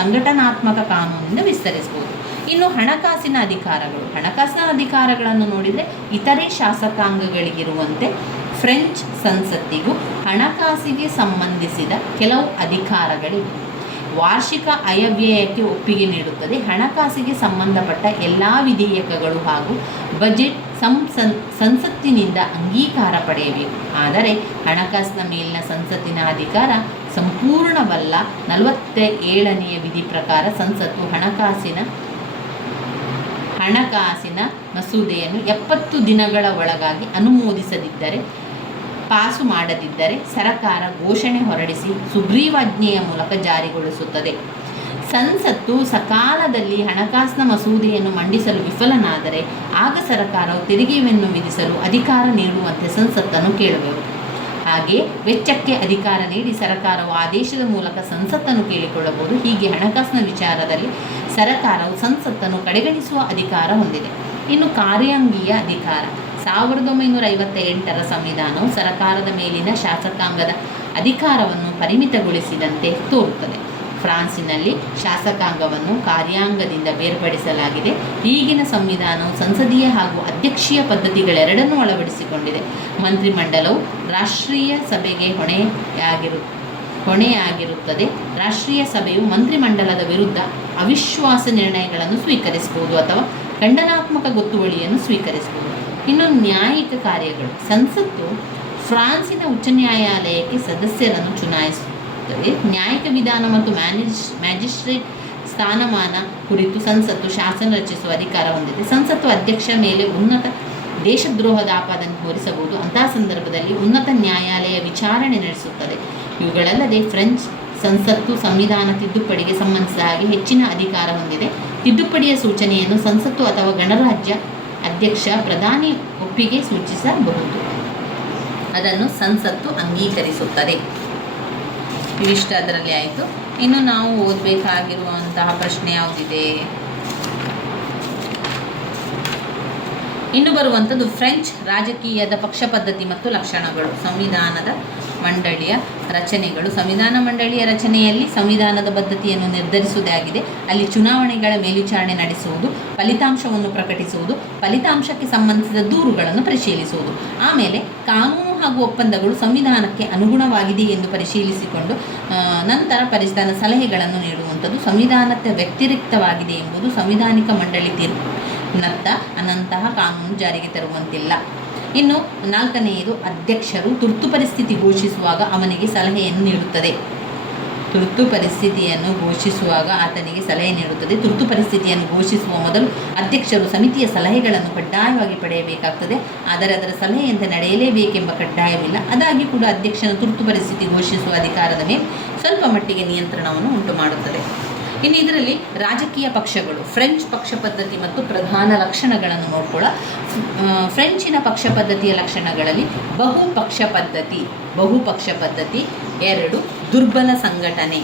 ಸಂಘಟನಾತ್ಮಕ ಕಾನೂನಿಂದ ವಿಸ್ತರಿಸಬಹುದು. ಇನ್ನು ಹಣಕಾಸಿನ ಅಧಿಕಾರಗಳು. ಹಣಕಾಸಿನ ಅಧಿಕಾರಗಳನ್ನು ನೋಡಿದರೆ ಇತರೆ ಶಾಸಕಾಂಗಗಳಿಗಿರುವಂತೆ ಫ್ರೆಂಚ್ ಸಂಸತ್ತಿಗೂ ಹಣಕಾಸಿಗೆ ಸಂಬಂಧಿಸಿದ ಕೆಲವು ಅಧಿಕಾರಗಳಿವೆ. ವಾರ್ಷಿಕ ಆಯವ್ಯಯಕ್ಕೆ ಒಪ್ಪಿಗೆ ನೀಡುತ್ತದೆ. ಹಣಕಾಸಿಗೆ ಸಂಬಂಧಪಟ್ಟ ಎಲ್ಲ ವಿಧೇಯಕಗಳು ಹಾಗೂ ಬಜೆಟ್ ಸಂಸತ್ತಿನಿಂದ ಅಂಗೀಕಾರ ಪಡೆಯಬೇಕು. ಆದರೆ ಹಣಕಾಸಿನ ಮೇಲಿನ ಸಂಸತ್ತಿನ ಅಧಿಕಾರ ಸಂಪೂರ್ಣವಲ್ಲ. 47ನೇ ವಿಧಿ ಪ್ರಕಾರ ಸಂಸತ್ತು ಹಣಕಾಸಿನ ಮಸೂದೆಯನ್ನು 70 ದಿನಗಳ ಒಳಗಾಗಿ ಅನುಮೋದಿಸದಿದ್ದರೆ, ಪಾಸು ಮಾಡದಿದ್ದರೆ ಸರಕಾರ ಘೋಷಣೆ ಹೊರಡಿಸಿ ಸುಗ್ರೀವಾಜ್ಞೆಯ ಮೂಲಕ ಜಾರಿಗೊಳಿಸುತ್ತದೆ. ಸಂಸತ್ತು ಸಕಾಲದಲ್ಲಿ ಹಣಕಾಸಿನ ಮಸೂದೆಯನ್ನು ಮಂಡಿಸಲು ವಿಫಲನಾದರೆ ಆಗ ಸರ್ಕಾರವು ತೆರಿಗೆಯನ್ನು ವಿಧಿಸಲು ಅಧಿಕಾರ ನೀಡುವಂತೆ ಸಂಸತ್ತನ್ನು ಕೇಳಬೇಕು. ಹಾಗೆ ವೆಚ್ಚಕ್ಕೆ ಅಧಿಕಾರ ನೀಡಿ ಸರ್ಕಾರವು ಆದೇಶದ ಮೂಲಕ ಸಂಸತ್ತನ್ನು ಕೇಳಿಕೊಳ್ಳಬಹುದು. ಹೀಗೆ ಹಣಕಾಸಿನ ವಿಚಾರದಲ್ಲಿ ಸರ್ಕಾರವು ಸಂಸತ್ತನ್ನು ಕಡೆಗಣಿಸುವ ಅಧಿಕಾರ ಹೊಂದಿದೆ. ಇನ್ನು ಕಾರ್ಯಾಂಗೀಯ ಅಧಿಕಾರ. 1958ರ ಸಂವಿಧಾನವು ಸರ್ಕಾರದ ಮೇಲಿನ ಶಾಸಕಾಂಗದ ಅಧಿಕಾರವನ್ನು ಪರಿಮಿತಗೊಳಿಸಿದಂತೆ ತೋರುತ್ತದೆ. ಫ್ರಾನ್ಸಿನಲ್ಲಿ ಶಾಸಕಾಂಗವನ್ನು ಕಾರ್ಯಾಂಗದಿಂದ ಬೇರ್ಪಡಿಸಲಾಗಿದೆ. ಈಗಿನ ಸಂವಿಧಾನವು ಸಂಸದೀಯ ಹಾಗೂ ಅಧ್ಯಕ್ಷೀಯ ಪದ್ಧತಿಗಳೆರಡನ್ನೂ ಅಳವಡಿಸಿಕೊಂಡಿದೆ. ಮಂತ್ರಿಮಂಡಲವು ರಾಷ್ಟ್ರೀಯ ಸಭೆಗೆ ಹೊಣೆಯಾಗಿರುತ್ತದೆ. ರಾಷ್ಟ್ರೀಯ ಸಭೆಯು ಮಂತ್ರಿಮಂಡಲದ ವಿರುದ್ಧ ಅವಿಶ್ವಾಸ ನಿರ್ಣಯಗಳನ್ನು ಸ್ವೀಕರಿಸಬಹುದು ಅಥವಾ ಖಂಡನಾತ್ಮಕ ಗೊತ್ತುವಳಿಯನ್ನು ಸ್ವೀಕರಿಸಬಹುದು. ಇನ್ನು ನ್ಯಾಯಿಕ ಕಾರ್ಯಗಳು. ಸಂಸತ್ತು ಫ್ರಾನ್ಸಿನ ಉಚ್ಚ ನ್ಯಾಯಾಲಯಕ್ಕೆ ಸದಸ್ಯರನ್ನು ಚುನಾಯಿಸುತ್ತದೆ. ನ್ಯಾಯಿಕ ವಿಧಾನ ಮತ್ತು ಮ್ಯಾಜಿಸ್ಟ್ರೇಟ್ ಸ್ಥಾನಮಾನ ಕುರಿತು ಸಂಸತ್ತು ಶಾಸನ ರಚಿಸುವ ಅಧಿಕಾರ ಹೊಂದಿದೆ. ಸಂಸತ್ತು ಅಧ್ಯಕ್ಷ ಮೇಲೆ ಉನ್ನತ ದೇಶದ್ರೋಹದ ಆಪಾದನೆ ಹೊರಿಸಬಹುದು. ಅಂತಹ ಸಂದರ್ಭದಲ್ಲಿ ಉನ್ನತ ನ್ಯಾಯಾಲಯ ವಿಚಾರಣೆ ನಡೆಸುತ್ತದೆ. ಇವುಗಳಲ್ಲದೆ ಫ್ರೆಂಚ್ ಸಂಸತ್ತು ಸಂವಿಧಾನ ತಿದ್ದುಪಡಿಗೆ ಸಂಬಂಧಿಸಿದ ಹಾಗೆ ಹೆಚ್ಚಿನ ಅಧಿಕಾರ ಹೊಂದಿದೆ. ತಿದ್ದುಪಡಿಯ ಸೂಚನೆಯನ್ನು ಸಂಸತ್ತು ಅಥವಾ ಗಣರಾಜ್ಯ ಅಧ್ಯಕ್ಷ ಪ್ರಧಾನಿ ಒಪ್ಪಿಗೆ ಸೂಚಿಸಬಹುದು. ಅದನ್ನು ಸಂಸತ್ತು ಅಂಗೀಕರಿಸುತ್ತದೆ. ಇವಿಷ್ಟು ಅದರಲ್ಲಿ ಆಯಿತು. ಇನ್ನು ನಾವು ಓದಬೇಕಾಗಿರುವಂತಹ ಪ್ರಶ್ನೆ ಯಾವುದಿದೆ? ಇನ್ನು ಬರುವಂಥದ್ದು ಫ್ರೆಂಚ್ ರಾಜಕೀಯದ ಪಕ್ಷ ಪದ್ಧತಿ ಮತ್ತು ಲಕ್ಷಣಗಳು. ಸಂವಿಧಾನದ ಮಂಡಳಿಯ ರಚನೆಗಳು. ಸಂವಿಧಾನ ಮಂಡಳಿಯ ರಚನೆಯಲ್ಲಿ ಸಂವಿಧಾನದ ಬದ್ಧತೆಯನ್ನು ನಿರ್ಧರಿಸುವುದಾಗಿದೆ. ಅಲ್ಲಿ ಚುನಾವಣೆಗಳ ಮೇಲ್ವಿಚಾರಣೆ ನಡೆಸುವುದು, ಫಲಿತಾಂಶವನ್ನು ಪ್ರಕಟಿಸುವುದು, ಫಲಿತಾಂಶಕ್ಕೆ ಸಂಬಂಧಿಸಿದ ದೂರುಗಳನ್ನು ಪರಿಶೀಲಿಸುವುದು. ಆಮೇಲೆ ಕಾನೂನು ಹಾಗೂ ಒಪ್ಪಂದಗಳು ಸಂವಿಧಾನಕ್ಕೆ ಅನುಗುಣವಾಗಿದೆ ಎಂದು ಪರಿಶೀಲಿಸಿಕೊಂಡು ನಂತರ ಪರಿಸ್ಥಾನ ಸಲಹೆಗಳನ್ನು ನೀಡುವಂಥದ್ದು. ಸಂವಿಧಾನಕ್ಕೆ ವ್ಯತಿರಿಕ್ತವಾಗಿದೆ ಎಂಬುದು ಸಂವಿಧಾನಿಕ ಮಂಡಳಿ ತೀರ್ಪಿನತ್ತ ಅನಂತಹ ಕಾನೂನು ಜಾರಿಗೆ ತರುವಂತಿಲ್ಲ. ಇನ್ನು 4ನೇದು ಅಧ್ಯಕ್ಷರು ತುರ್ತು ಪರಿಸ್ಥಿತಿ ಘೋಷಿಸುವಾಗ ಅವನಿಗೆ ಸಲಹೆಯನ್ನು ನೀಡುತ್ತದೆ. ತುರ್ತು ಪರಿಸ್ಥಿತಿಯನ್ನು ಘೋಷಿಸುವಾಗ ಆತನಿಗೆ ಸಲಹೆ ನೀಡುತ್ತದೆ. ತುರ್ತು ಪರಿಸ್ಥಿತಿಯನ್ನು ಘೋಷಿಸುವ ಮೊದಲು ಅಧ್ಯಕ್ಷರು ಸಮಿತಿಯ ಸಲಹೆಗಳನ್ನು ಕಡ್ಡಾಯವಾಗಿ ಪಡೆಯಬೇಕಾಗ್ತದೆ. ಆದರೆ ಅದರ ಸಲಹೆಯಂತೆ ನಡೆಯಲೇಬೇಕೆಂಬ ಕಡ್ಡಾಯವಿಲ್ಲ. ಅದಾಗಿ ಕೂಡ ಅಧ್ಯಕ್ಷನ ತುರ್ತು ಪರಿಸ್ಥಿತಿ ಘೋಷಿಸುವ ಅಧಿಕಾರದ ಮೇಲೆ ಸ್ವಲ್ಪ ಮಟ್ಟಿಗೆ ನಿಯಂತ್ರಣವನ್ನು ಉಂಟು ಮಾಡುತ್ತದೆ. ಇನ್ನು ಇದರಲ್ಲಿ ರಾಜಕೀಯ ಪಕ್ಷಗಳು. ಫ್ರೆಂಚ್ ಪಕ್ಷ ಪದ್ಧತಿ ಮತ್ತು ಪ್ರಧಾನ ಲಕ್ಷಣಗಳನ್ನು ನೋಡ್ಕೊಳ್ಳ. ಫ್ರೆಂಚಿನ ಪಕ್ಷ ಪದ್ಧತಿಯ ಲಕ್ಷಣಗಳಲ್ಲಿ ಬಹುಪಕ್ಷ ಪದ್ಧತಿ. 2 ದುರ್ಬಲ ಸಂಘಟನೆ.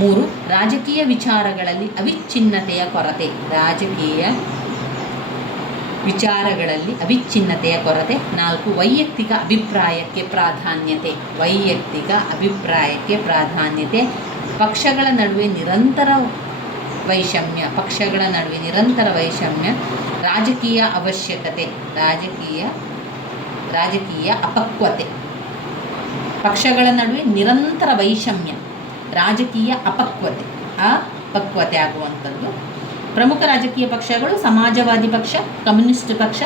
3 ರಾಜಕೀಯ ವಿಚಾರಗಳಲ್ಲಿ ಅವಿಚ್ಛಿನ್ನತೆಯ ಕೊರತೆ. 4 ವೈಯಕ್ತಿಕ ಅಭಿಪ್ರಾಯಕ್ಕೆ ಪ್ರಾಧಾನ್ಯತೆ. ಪಕ್ಷಗಳ ನಡುವೆ ನಿರಂತರ ವೈಷಮ್ಯ. ರಾಜಕೀಯ ಅವಶ್ಯಕತೆ. ರಾಜಕೀಯ ಅಪಕ್ವತೆ. ಪಕ್ಷಗಳ ನಡುವೆ ನಿರಂತರ ವೈಷಮ್ಯ, ರಾಜಕೀಯ ಅಪಕ್ವತೆ ಆಗುವಂಥದ್ದು. ಪ್ರಮುಖ ರಾಜಕೀಯ ಪಕ್ಷಗಳು ಸಮಾಜವಾದಿ ಪಕ್ಷ, ಕಮ್ಯುನಿಸ್ಟ್ ಪಕ್ಷ,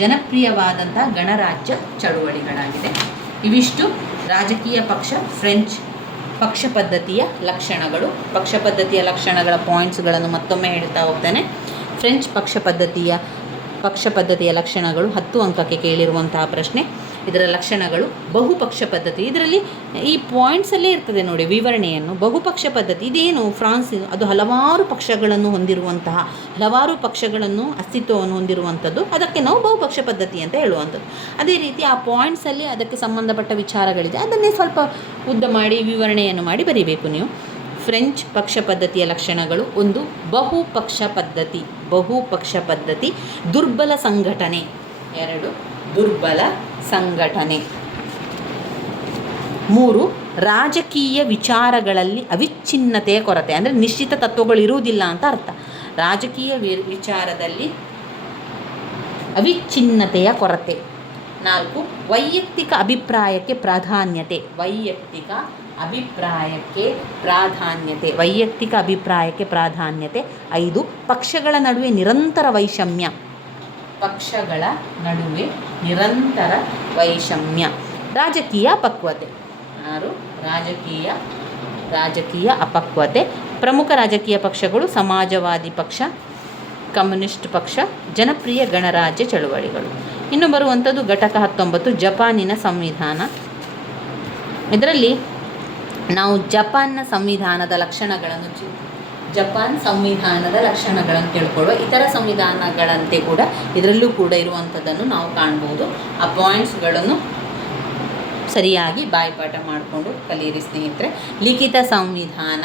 ಜನಪ್ರಿಯವಾದಂಥ ಗಣರಾಜ್ಯ ಚಳುವಳಿಗಳಾಗಿದೆ. ಇವಿಷ್ಟು ರಾಜಕೀಯ ಪಕ್ಷ ಫ್ರೆಂಚ್ ಪಕ್ಷ ಪದ್ಧತಿಯ ಲಕ್ಷಣಗಳು. ಪಕ್ಷ ಪದ್ಧತಿಯ ಲಕ್ಷಣಗಳ ಪಾಯಿಂಟ್ಸ್ಗಳನ್ನು ಮತ್ತೊಮ್ಮೆ ಹೇಳ್ತಾ ಹೋಗ್ತಾನೆ. ಫ್ರೆಂಚ್ ಪಕ್ಷ ಪದ್ಧತಿಯ ಲಕ್ಷಣಗಳು 10 ಅಂಕಕ್ಕೆ ಕೇಳಿರುವಂತಹ ಪ್ರಶ್ನೆ. ಇದರ ಲಕ್ಷಣಗಳು ಬಹುಪಕ್ಷ ಪದ್ಧತಿ. ಇದರಲ್ಲಿ ಈ ಪಾಯಿಂಟ್ಸಲ್ಲೇ ಇರ್ತದೆ ನೋಡಿ ವಿವರಣೆಯನ್ನು. ಬಹುಪಕ್ಷ ಪದ್ಧತಿ ಇದೇನು? ಫ್ರಾನ್ಸ್ ಅದು ಹಲವಾರು ಪಕ್ಷಗಳನ್ನು ಅಸ್ತಿತ್ವವನ್ನು ಹೊಂದಿರುವಂಥದ್ದು. ಅದಕ್ಕೆ ನಾವು ಬಹುಪಕ್ಷ ಪದ್ಧತಿ ಅಂತ ಹೇಳುವಂಥದ್ದು. ಅದೇ ರೀತಿ ಆ ಪಾಯಿಂಟ್ಸಲ್ಲಿ ಅದಕ್ಕೆ ಸಂಬಂಧಪಟ್ಟ ವಿಚಾರಗಳಿದೆ, ಅದನ್ನೇ ಸ್ವಲ್ಪ ಉದ್ದ ಮಾಡಿ ವಿವರಣೆಯನ್ನು ಮಾಡಿ ಬರೀಬೇಕು ನೀವು. ಫ್ರೆಂಚ್ ಪಕ್ಷ ಪದ್ಧತಿಯ ಲಕ್ಷಣಗಳು: 1 ಬಹುಪಕ್ಷ ಪದ್ಧತಿ. ದುರ್ಬಲ ಸಂಘಟನೆ. 2 ದುರ್ಬಲ ಸಂಘಟನೆ. 3 ರಾಜಕೀಯ ವಿಚಾರಗಳಲ್ಲಿ ಅವಿಚ್ಛಿನ್ನತೆಯ ಕೊರತೆ. ಅಂದರೆ ನಿಶ್ಚಿತ ತತ್ವಗಳು ಇರುವುದಿಲ್ಲ ಅಂತ ಅರ್ಥ. ರಾಜಕೀಯ ವಿಚಾರದಲ್ಲಿ ಅವಿಚ್ಛಿನ್ನತೆಯ ಕೊರತೆ. 4 ವೈಯಕ್ತಿಕ ಅಭಿಪ್ರಾಯಕ್ಕೆ ಪ್ರಾಧಾನ್ಯತೆ. ವೈಯಕ್ತಿಕ ಅಭಿಪ್ರಾಯಕ್ಕೆ ಪ್ರಾಧಾನ್ಯತೆ. 5 ಪಕ್ಷಗಳ ನಡುವೆ ನಿರಂತರ ವೈಷಮ್ಯ. ಪಕ್ಷಗಳ ನಡುವೆ ನಿರಂತರ ವೈಷಮ್ಯ. ರಾಜಕೀಯ ಅಪಕ್ವತೆ. ಯಾರು? ರಾಜಕೀಯ ಅಪಕ್ವತೆ. ಪ್ರಮುಖ ರಾಜಕೀಯ ಪಕ್ಷಗಳು ಸಮಾಜವಾದಿ ಪಕ್ಷ, ಕಮ್ಯುನಿಸ್ಟ್ ಪಕ್ಷ, ಜನಪ್ರಿಯ ಗಣರಾಜ್ಯ ಚಳುವಳಿಗಳು. ಇನ್ನು ಬರುವಂಥದ್ದು ಘಟಕ 19 ಜಪಾನಿನ ಸಂವಿಧಾನ. ಇದರಲ್ಲಿ ನಾವು ಜಪಾನ್ ಸಂವಿಧಾನದ ಲಕ್ಷಣಗಳನ್ನು ತಿಳ್ಕೊಳ್ಳುವ. ಇತರ ಸಂವಿಧಾನಗಳಂತೆ ಕೂಡ ಇದರಲ್ಲೂ ಕೂಡ ಇರುವಂಥದ್ದನ್ನು ನಾವು ಕಾಣ್ಬೋದು. ಆ ಪಾಯಿಂಟ್ಸ್ಗಳನ್ನು ಸರಿಯಾಗಿ ಬಾಯಿಪಾಠ ಮಾಡಿಕೊಂಡು ಕಲಿಯಿರಿ ಸ್ನೇಹಿತರೆ. ಲಿಖಿತ ಸಂವಿಧಾನ,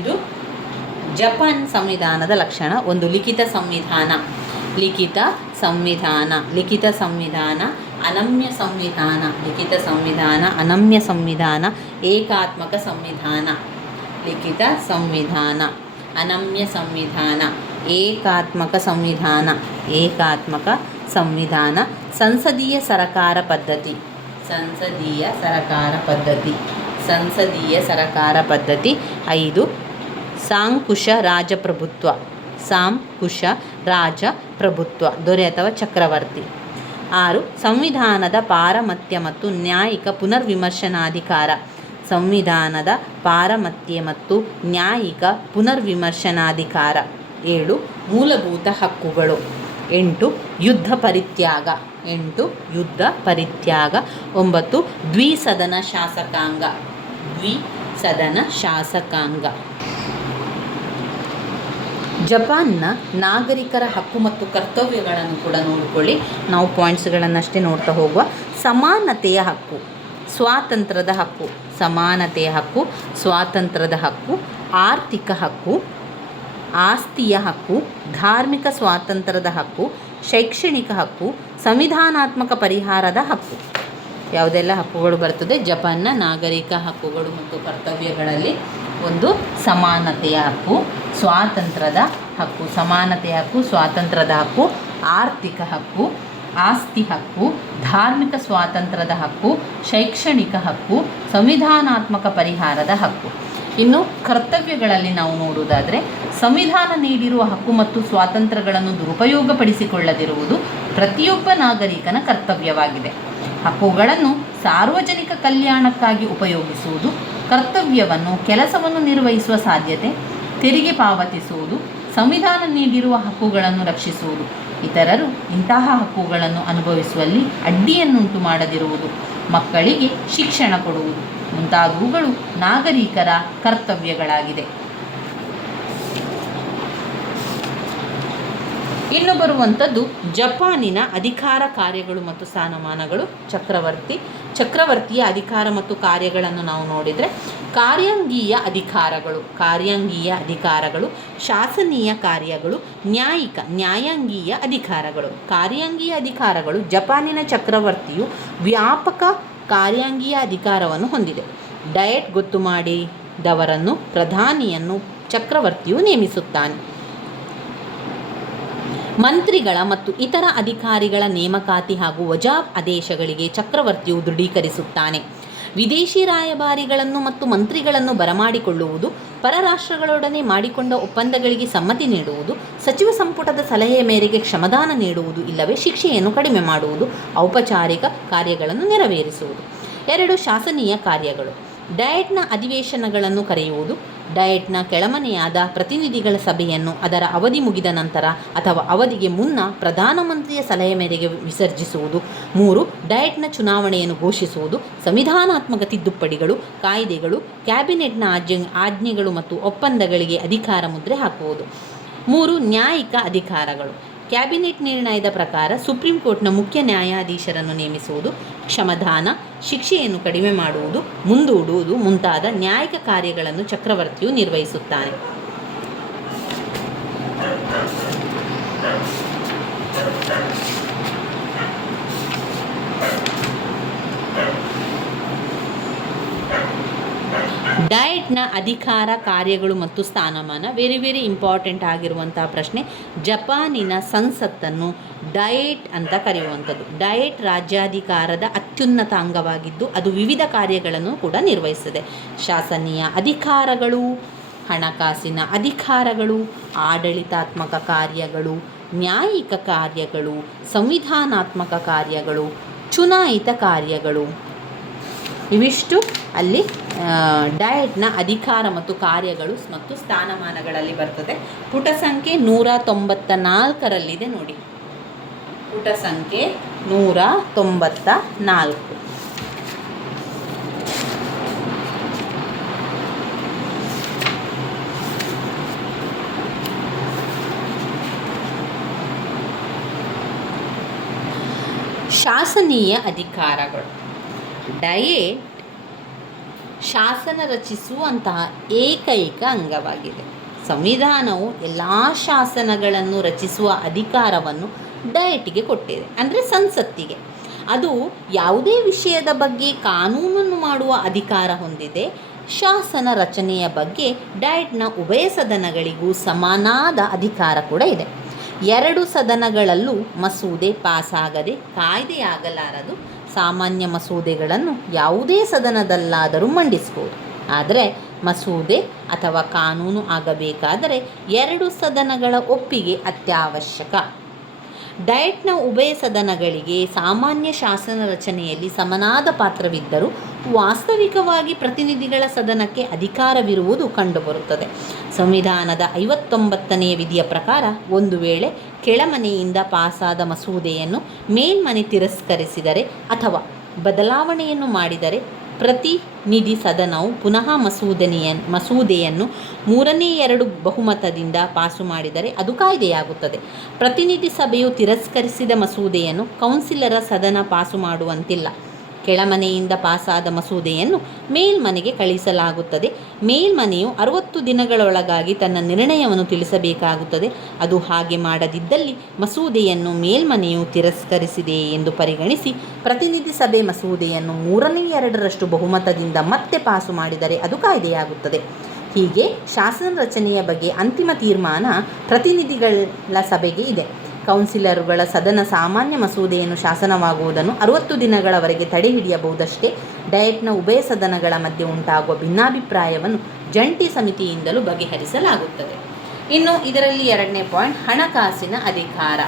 ಇದು ಜಪಾನ್ ಸಂವಿಧಾನದ ಲಕ್ಷಣ. ಒಂದು ಲಿಖಿತ ಸಂವಿಧಾನ, ಅನಮ್ಯ ಸಂವಿಧಾನ, ಏಕಾತ್ಮಕ ಸಂವಿಧಾನ. ಲಿಖಿತ ಸಂವಿಧಾನ, ಅನಮ್ಯ ಸಂವಿಧಾನ, ಏಕಾತ್ಮಕ ಸಂವಿಧಾನ. ಸಂಸದೀಯ ಸರಕಾರ ಪದ್ಧತಿ. 5 ಸಾಂಕುಶ ರಾಜಪ್ರಭುತ್ವ, ದೊರೆ ಅಥವಾ ಚಕ್ರವರ್ತಿ. 6 ಸಂವಿಧಾನದ ಪಾರಮತ್ಯ ಮತ್ತು ನ್ಯಾಯಿಕ ಪುನರ್ವಿಮರ್ಶನಾಧಿಕಾರ. 7 ಮೂಲಭೂತ ಹಕ್ಕುಗಳು. 8 ಯುದ್ಧ ಪರಿತ್ಯಾಗ. 9 ದ್ವಿಸದನ ಶಾಸಕಾಂಗ. ಜಪಾನ್ನ ನಾಗರಿಕರ ಹಕ್ಕು ಮತ್ತು ಕರ್ತವ್ಯಗಳನ್ನು ಕೂಡ ನೋಡಿಕೊಳ್ಳಿ. ನಾವು ಪಾಯಿಂಟ್ಸ್ಗಳನ್ನಷ್ಟೇ ನೋಡ್ತಾ ಹೋಗುವ. ಸಮಾನತೆಯ ಹಕ್ಕು, ಸ್ವಾತಂತ್ರ್ಯದ ಹಕ್ಕು, ಆರ್ಥಿಕ ಹಕ್ಕು, ಆಸ್ತಿಯ ಹಕ್ಕು, ಧಾರ್ಮಿಕ ಸ್ವಾತಂತ್ರ್ಯದ ಹಕ್ಕು, ಶೈಕ್ಷಣಿಕ ಹಕ್ಕು, ಸಂವಿಧಾನಾತ್ಮಕ ಪರಿಹಾರದ ಹಕ್ಕು. ಯಾವುದೆಲ್ಲ ಹಕ್ಕುಗಳು ಬರ್ತದೆ ಜಪಾನ್ನ ನಾಗರಿಕ ಹಕ್ಕುಗಳು ಮತ್ತು ಕರ್ತವ್ಯಗಳಲ್ಲಿ? ಒಂದು ಸಮಾನತೆಯ ಹಕ್ಕು, ಸ್ವಾತಂತ್ರ್ಯದ ಹಕ್ಕು, ಆರ್ಥಿಕ ಹಕ್ಕು, ಆಸ್ತಿ ಹಕ್ಕು, ಧಾರ್ಮಿಕ ಸ್ವಾತಂತ್ರ್ಯದ ಹಕ್ಕು, ಶೈಕ್ಷಣಿಕ ಹಕ್ಕು, ಸಂವಿಧಾನಾತ್ಮಕ ಪರಿಹಾರದ ಹಕ್ಕು. ಇನ್ನು ಕರ್ತವ್ಯಗಳಲ್ಲಿ ನಾವು ನೋಡುವುದಾದರೆ, ಸಂವಿಧಾನ ನೀಡಿರುವ ಹಕ್ಕು ಮತ್ತು ಸ್ವಾತಂತ್ರ್ಯಗಳನ್ನು ದುರುಪಯೋಗಪಡಿಸಿಕೊಳ್ಳದಿರುವುದು ಪ್ರತಿಯೊಬ್ಬ ನಾಗರಿಕನ ಕರ್ತವ್ಯವಾಗಿದೆ. ಹಕ್ಕುಗಳನ್ನು ಸಾರ್ವಜನಿಕ ಕಲ್ಯಾಣಕ್ಕಾಗಿ ಉಪಯೋಗಿಸುವುದು, ಕರ್ತವ್ಯವನ್ನು ಕೆಲಸವನ್ನು ನಿರ್ವಹಿಸುವ ಸಾಧ್ಯತೆ, ತೆರಿಗೆ ಪಾವತಿಸುವುದು, ಸಂವಿಧಾನ ನೀಡಿರುವ ಹಕ್ಕುಗಳನ್ನು ರಕ್ಷಿಸುವುದು, ಇತರರು ಇಂತಹ ಹಕ್ಕುಗಳನ್ನು ಅನುಭವಿಸುವಲ್ಲಿ ಅಡ್ಡಿಯನ್ನುಂಟು ಮಾಡದಿರುವುದು, ಮಕ್ಕಳಿಗೆ ಶಿಕ್ಷಣ ಕೊಡುವುದು ಮುಂತಾದವುಗಳು ನಾಗರಿಕರ ಕರ್ತವ್ಯಗಳಾಗಿದೆ. ಇನ್ನು ಬರುವಂಥದ್ದು ಜಪಾನಿನ ಅಧಿಕಾರ ಕಾರ್ಯಗಳು ಮತ್ತು ಸ್ಥಾನಮಾನಗಳು. ಚಕ್ರವರ್ತಿಯ ಅಧಿಕಾರ ಮತ್ತು ಕಾರ್ಯಗಳನ್ನು ನಾವು ನೋಡಿದರೆ, ಕಾರ್ಯಾಂಗೀಯ ಅಧಿಕಾರಗಳು, ಶಾಸನೀಯ ಕಾರ್ಯಗಳು, ನ್ಯಾಯಾಂಗೀಯ ಅಧಿಕಾರಗಳು. ಕಾರ್ಯಾಂಗೀಯ ಅಧಿಕಾರಗಳು. ಜಪಾನಿನ ಚಕ್ರವರ್ತಿಯು ವ್ಯಾಪಕ ಕಾರ್ಯಾಂಗೀಯ ಅಧಿಕಾರವನ್ನು ಹೊಂದಿದೆ. ಡಯಟ್ ಗೊತ್ತು ಮಾಡಿದವರನ್ನು, ಪ್ರಧಾನಿಯನ್ನು ಚಕ್ರವರ್ತಿಯು ನೇಮಿಸುತ್ತಾನೆ. ಮಂತ್ರಿಗಳ ಮತ್ತು ಇತರ ಅಧಿಕಾರಿಗಳ ನೇಮಕಾತಿ ಹಾಗೂ ವಜಾ ಆದೇಶಗಳಿಗೆ ಚಕ್ರವರ್ತಿಯು ದೃಢೀಕರಿಸುತ್ತಾನೆ. ವಿದೇಶಿ ರಾಯಭಾರಿಗಳನ್ನು ಮತ್ತು ಮಂತ್ರಿಗಳನ್ನು ಬರಮಾಡಿಕೊಳ್ಳುವುದು, ಪರರಾಷ್ಟ್ರಗಳೊಡನೆ ಮಾಡಿಕೊಂಡ ಒಪ್ಪಂದಗಳಿಗೆ ಸಮ್ಮತಿ ನೀಡುವುದು, ಸಚಿವ ಸಂಪುಟದ ಸಲಹೆಯ ಮೇರೆಗೆ ಕ್ಷಮದಾನ ನೀಡುವುದು ಇಲ್ಲವೇ ಶಿಕ್ಷೆಯನ್ನು ಕಡಿಮೆ ಮಾಡುವುದು, ಔಪಚಾರಿಕ ಕಾರ್ಯಗಳನ್ನು ನೆರವೇರಿಸುವುದು. 2 ಶಾಸನೀಯ ಕಾರ್ಯಗಳು. ಡಯಟ್ನ ಅಧಿವೇಶನಗಳನ್ನು ಕರೆಯುವುದು, ಡಯಟ್ನ ಕೆಳಮನೆಯಾದ ಪ್ರತಿನಿಧಿಗಳ ಸಭೆಯನ್ನು ಅದರ ಅವಧಿ ಮುಗಿದ ನಂತರ ಅಥವಾ ಅವಧಿಗೆ ಮುನ್ನ ಪ್ರಧಾನಮಂತ್ರಿಯ ಸಲಹೆ ಮೇರೆಗೆ ವಿಸರ್ಜಿಸುವುದು. 3 ಡಯಟ್ನ ಚುನಾವಣೆಯನ್ನು ಘೋಷಿಸುವುದು, ಸಂವಿಧಾನಾತ್ಮಕ ತಿದ್ದುಪಡಿಗಳು, ಕಾಯ್ದೆಗಳು, ಕ್ಯಾಬಿನೆಟ್ನ ಆಜ್ಞೆಗಳು ಮತ್ತು ಒಪ್ಪಂದಗಳಿಗೆ ಅಧಿಕಾರ ಮುದ್ರೆ ಹಾಕುವುದು. 3 ನ್ಯಾಯಿಕ ಅಧಿಕಾರಗಳು. ಕ್ಯಾಬಿನೆಟ್ ನಿರ್ಣಯದ ಪ್ರಕಾರ ಸುಪ್ರೀಂ ಕೋರ್ಟ್ನ ಮುಖ್ಯ ನ್ಯಾಯಾಧೀಶರನ್ನು ನೇಮಿಸುವುದು, ಕ್ಷಮದಾನ, ಶಿಕ್ಷೆಯನ್ನು ಕಡಿಮೆ ಮಾಡುವುದು, ಮುಂದೂಡುವುದು ಮುಂತಾದ ನ್ಯಾಯಿಕ ಕಾರ್ಯಗಳನ್ನು ಚಕ್ರವರ್ತಿಯು ನಿರ್ವಹಿಸುತ್ತಾನೆ. ಡಯಟ್ನ ಅಧಿಕಾರ ಕಾರ್ಯಗಳು ಮತ್ತು ಸ್ಥಾನಮಾನ. ವೆರಿ ಇಂಪಾರ್ಟೆಂಟ್ ಆಗಿರುವಂತಹ ಪ್ರಶ್ನೆ. ಜಪಾನಿನ ಸಂಸತ್ತನ್ನು ಡಯಟ್ ಅಂತ ಕರೆಯುವಂಥದ್ದು. ಡಯಟ್ ರಾಜ್ಯಾಧಿಕಾರದ ಅತ್ಯುನ್ನತ ಅಂಗವಾಗಿದ್ದು ಅದು ವಿವಿಧ ಕಾರ್ಯಗಳನ್ನು ಕೂಡ ನಿರ್ವಹಿಸುತ್ತದೆ. ಶಾಸನೀಯ ಅಧಿಕಾರಗಳು, ಹಣಕಾಸಿನ ಅಧಿಕಾರಗಳು, ಆಡಳಿತಾತ್ಮಕ ಕಾರ್ಯಗಳು, ನ್ಯಾಯಿಕ ಕಾರ್ಯಗಳು, ಸಂವಿಧಾನಾತ್ಮಕ ಕಾರ್ಯಗಳು, ಚುನಾಯಿತ ಕಾರ್ಯಗಳು. ಇವಿಷ್ಟು ಅಲ್ಲಿ ಡಯಟ್ನ ಅಧಿಕಾರ ಮತ್ತು ಕಾರ್ಯಗಳು ಮತ್ತು ಸ್ಥಾನಮಾನಗಳಲ್ಲಿ ಬರ್ತದೆ. ಪುಟ ಸಂಖ್ಯೆ 194ರಲ್ಲಿದೆ ನೋಡಿ. ಪುಟ ಸಂಖ್ಯೆ 194. ಶಾಸನೀಯ ಅಧಿಕಾರಗಳು. ಡಯಟ್ ಶಾಸನ ರಚಿಸುವಂತಹ ಏಕೈಕ ಅಂಗವಾಗಿದೆ. ಸಂವಿಧಾನವು ಎಲ್ಲ ಶಾಸನಗಳನ್ನು ರಚಿಸುವ ಅಧಿಕಾರವನ್ನು ಡಯಟ್ಗೆ ಕೊಟ್ಟಿದೆ, ಅಂದರೆ ಸಂಸತ್ತಿಗೆ. ಅದು ಯಾವುದೇ ವಿಷಯದ ಬಗ್ಗೆ ಕಾನೂನನ್ನು ಮಾಡುವ ಅಧಿಕಾರ ಹೊಂದಿದೆ. ಶಾಸನ ರಚನೆಯ ಬಗ್ಗೆ ಡಯಟ್ನ ಉಭಯ ಸದನಗಳಿಗೂ ಸಮನಾದ ಅಧಿಕಾರ ಕೂಡ ಇದೆ. ಎರಡು ಸದನಗಳಲ್ಲೂ ಮಸೂದೆ ಪಾಸಾಗದೆ ಕಾಯ್ದೆಯಾಗಲಾರದು. ಸಾಮಾನ್ಯ ಮಸೂದೆಗಳನ್ನು ಯಾವುದೇ ಸದನದಲ್ಲಾದರೂ ಮಂಡಿಸಬಹುದು. ಆದರೆ ಮಸೂದೆ ಅಥವಾ ಕಾನೂನು ಆಗಬೇಕಾದರೆ ಎರಡು ಸದನಗಳ ಒಪ್ಪಿಗೆ ಅತ್ಯವಶ್ಯಕ. ಡಯಟ್ನ ಉಭಯ ಸದನಗಳಿಗೆ ಸಾಮಾನ್ಯ ಶಾಸನ ರಚನೆಯಲ್ಲಿ ಸಮನಾದ ಪಾತ್ರವಿದ್ದರೂ ವಾಸ್ತವಿಕವಾಗಿ ಪ್ರತಿನಿಧಿಗಳ ಸದನಕ್ಕೆ ಅಧಿಕಾರವಿರುವುದು ಕಂಡುಬರುತ್ತದೆ. ಸಂವಿಧಾನದ 59ನೇ ವಿಧಿಯ ಪ್ರಕಾರ ಒಂದು ವೇಳೆ ಕೆಳಮನೆಯಿಂದ ಪಾಸಾದ ಮಸೂದೆಯನ್ನು ಮೇಲ್ಮನೆ ತಿರಸ್ಕರಿಸಿದರೆ ಅಥವಾ ಬದಲಾವಣೆಯನ್ನು ಮಾಡಿದರೆ ಪ್ರತಿನಿಧಿ ಸದನವು ಪುನಃ ಮಸೂದೆಯನ್ನು 3/2 ಬಹುಮತದಿಂದ ಪಾಸು ಮಾಡಿದರೆ ಅದು ಕಾಯ್ದೆಯಾಗುತ್ತದೆ. ಪ್ರತಿನಿಧಿ ಸಭೆಯು ತಿರಸ್ಕರಿಸಿದ ಮಸೂದೆಯನ್ನು ಕೌನ್ಸಿಲರ ಸದನ ಪಾಸು ಮಾಡುವಂತಿಲ್ಲ. ಕೆಳಮನೆಯಿಂದ ಪಾಸಾದ ಮಸೂದೆಯನ್ನು ಮೇಲ್ಮನೆಗೆ ಕಳಿಸಲಾಗುತ್ತದೆ. ಮೇಲ್ಮನೆಯು 60 ದಿನಗಳೊಳಗಾಗಿ ತನ್ನ ನಿರ್ಣಯವನ್ನು ತಿಳಿಸಬೇಕಾಗುತ್ತದೆ. ಅದು ಹಾಗೆ ಮಾಡದಿದ್ದಲ್ಲಿ ಮಸೂದೆಯನ್ನು ಮೇಲ್ಮನೆಯು ತಿರಸ್ಕರಿಸಿದೆ ಎಂದು ಪರಿಗಣಿಸಿ ಪ್ರತಿನಿಧಿ ಸಭೆ ಮಸೂದೆಯನ್ನು 3/2 ಬಹುಮತದಿಂದ ಮತ್ತೆ ಪಾಸು ಮಾಡಿದರೆ ಅದು ಕಾಯ್ದೆಯಾಗುತ್ತದೆ. ಹೀಗೆ ಶಾಸನ ರಚನೆಯ ಬಗ್ಗೆ ಅಂತಿಮ ತೀರ್ಮಾನ ಪ್ರತಿನಿಧಿಗಳ ಸಭೆಗೆ ಇದೆ. ಕೌನ್ಸಿಲರುಗಳ ಸದನ ಸಾಮಾನ್ಯ ಮಸೂದೆಯನ್ನು ಶಾಸನವಾಗುವುದನ್ನು 60 ದಿನಗಳವರೆಗೆ ತಡೆಹಿಡಿಯಬಹುದಷ್ಟೇ. ಡಯಟ್ನ ಉಭಯ ಸದನಗಳ ಮಧ್ಯೆ ಉಂಟಾಗುವ ಭಿನ್ನಾಭಿಪ್ರಾಯವನ್ನು ಜಂಟಿ ಸಮಿತಿಯಿಂದಲೂ ಬಗೆಹರಿಸಲಾಗುತ್ತದೆ. ಇನ್ನು ಇದರಲ್ಲಿ 2ನೇ ಪಾಯಿಂಟ್, ಹಣಕಾಸಿನ ಅಧಿಕಾರ.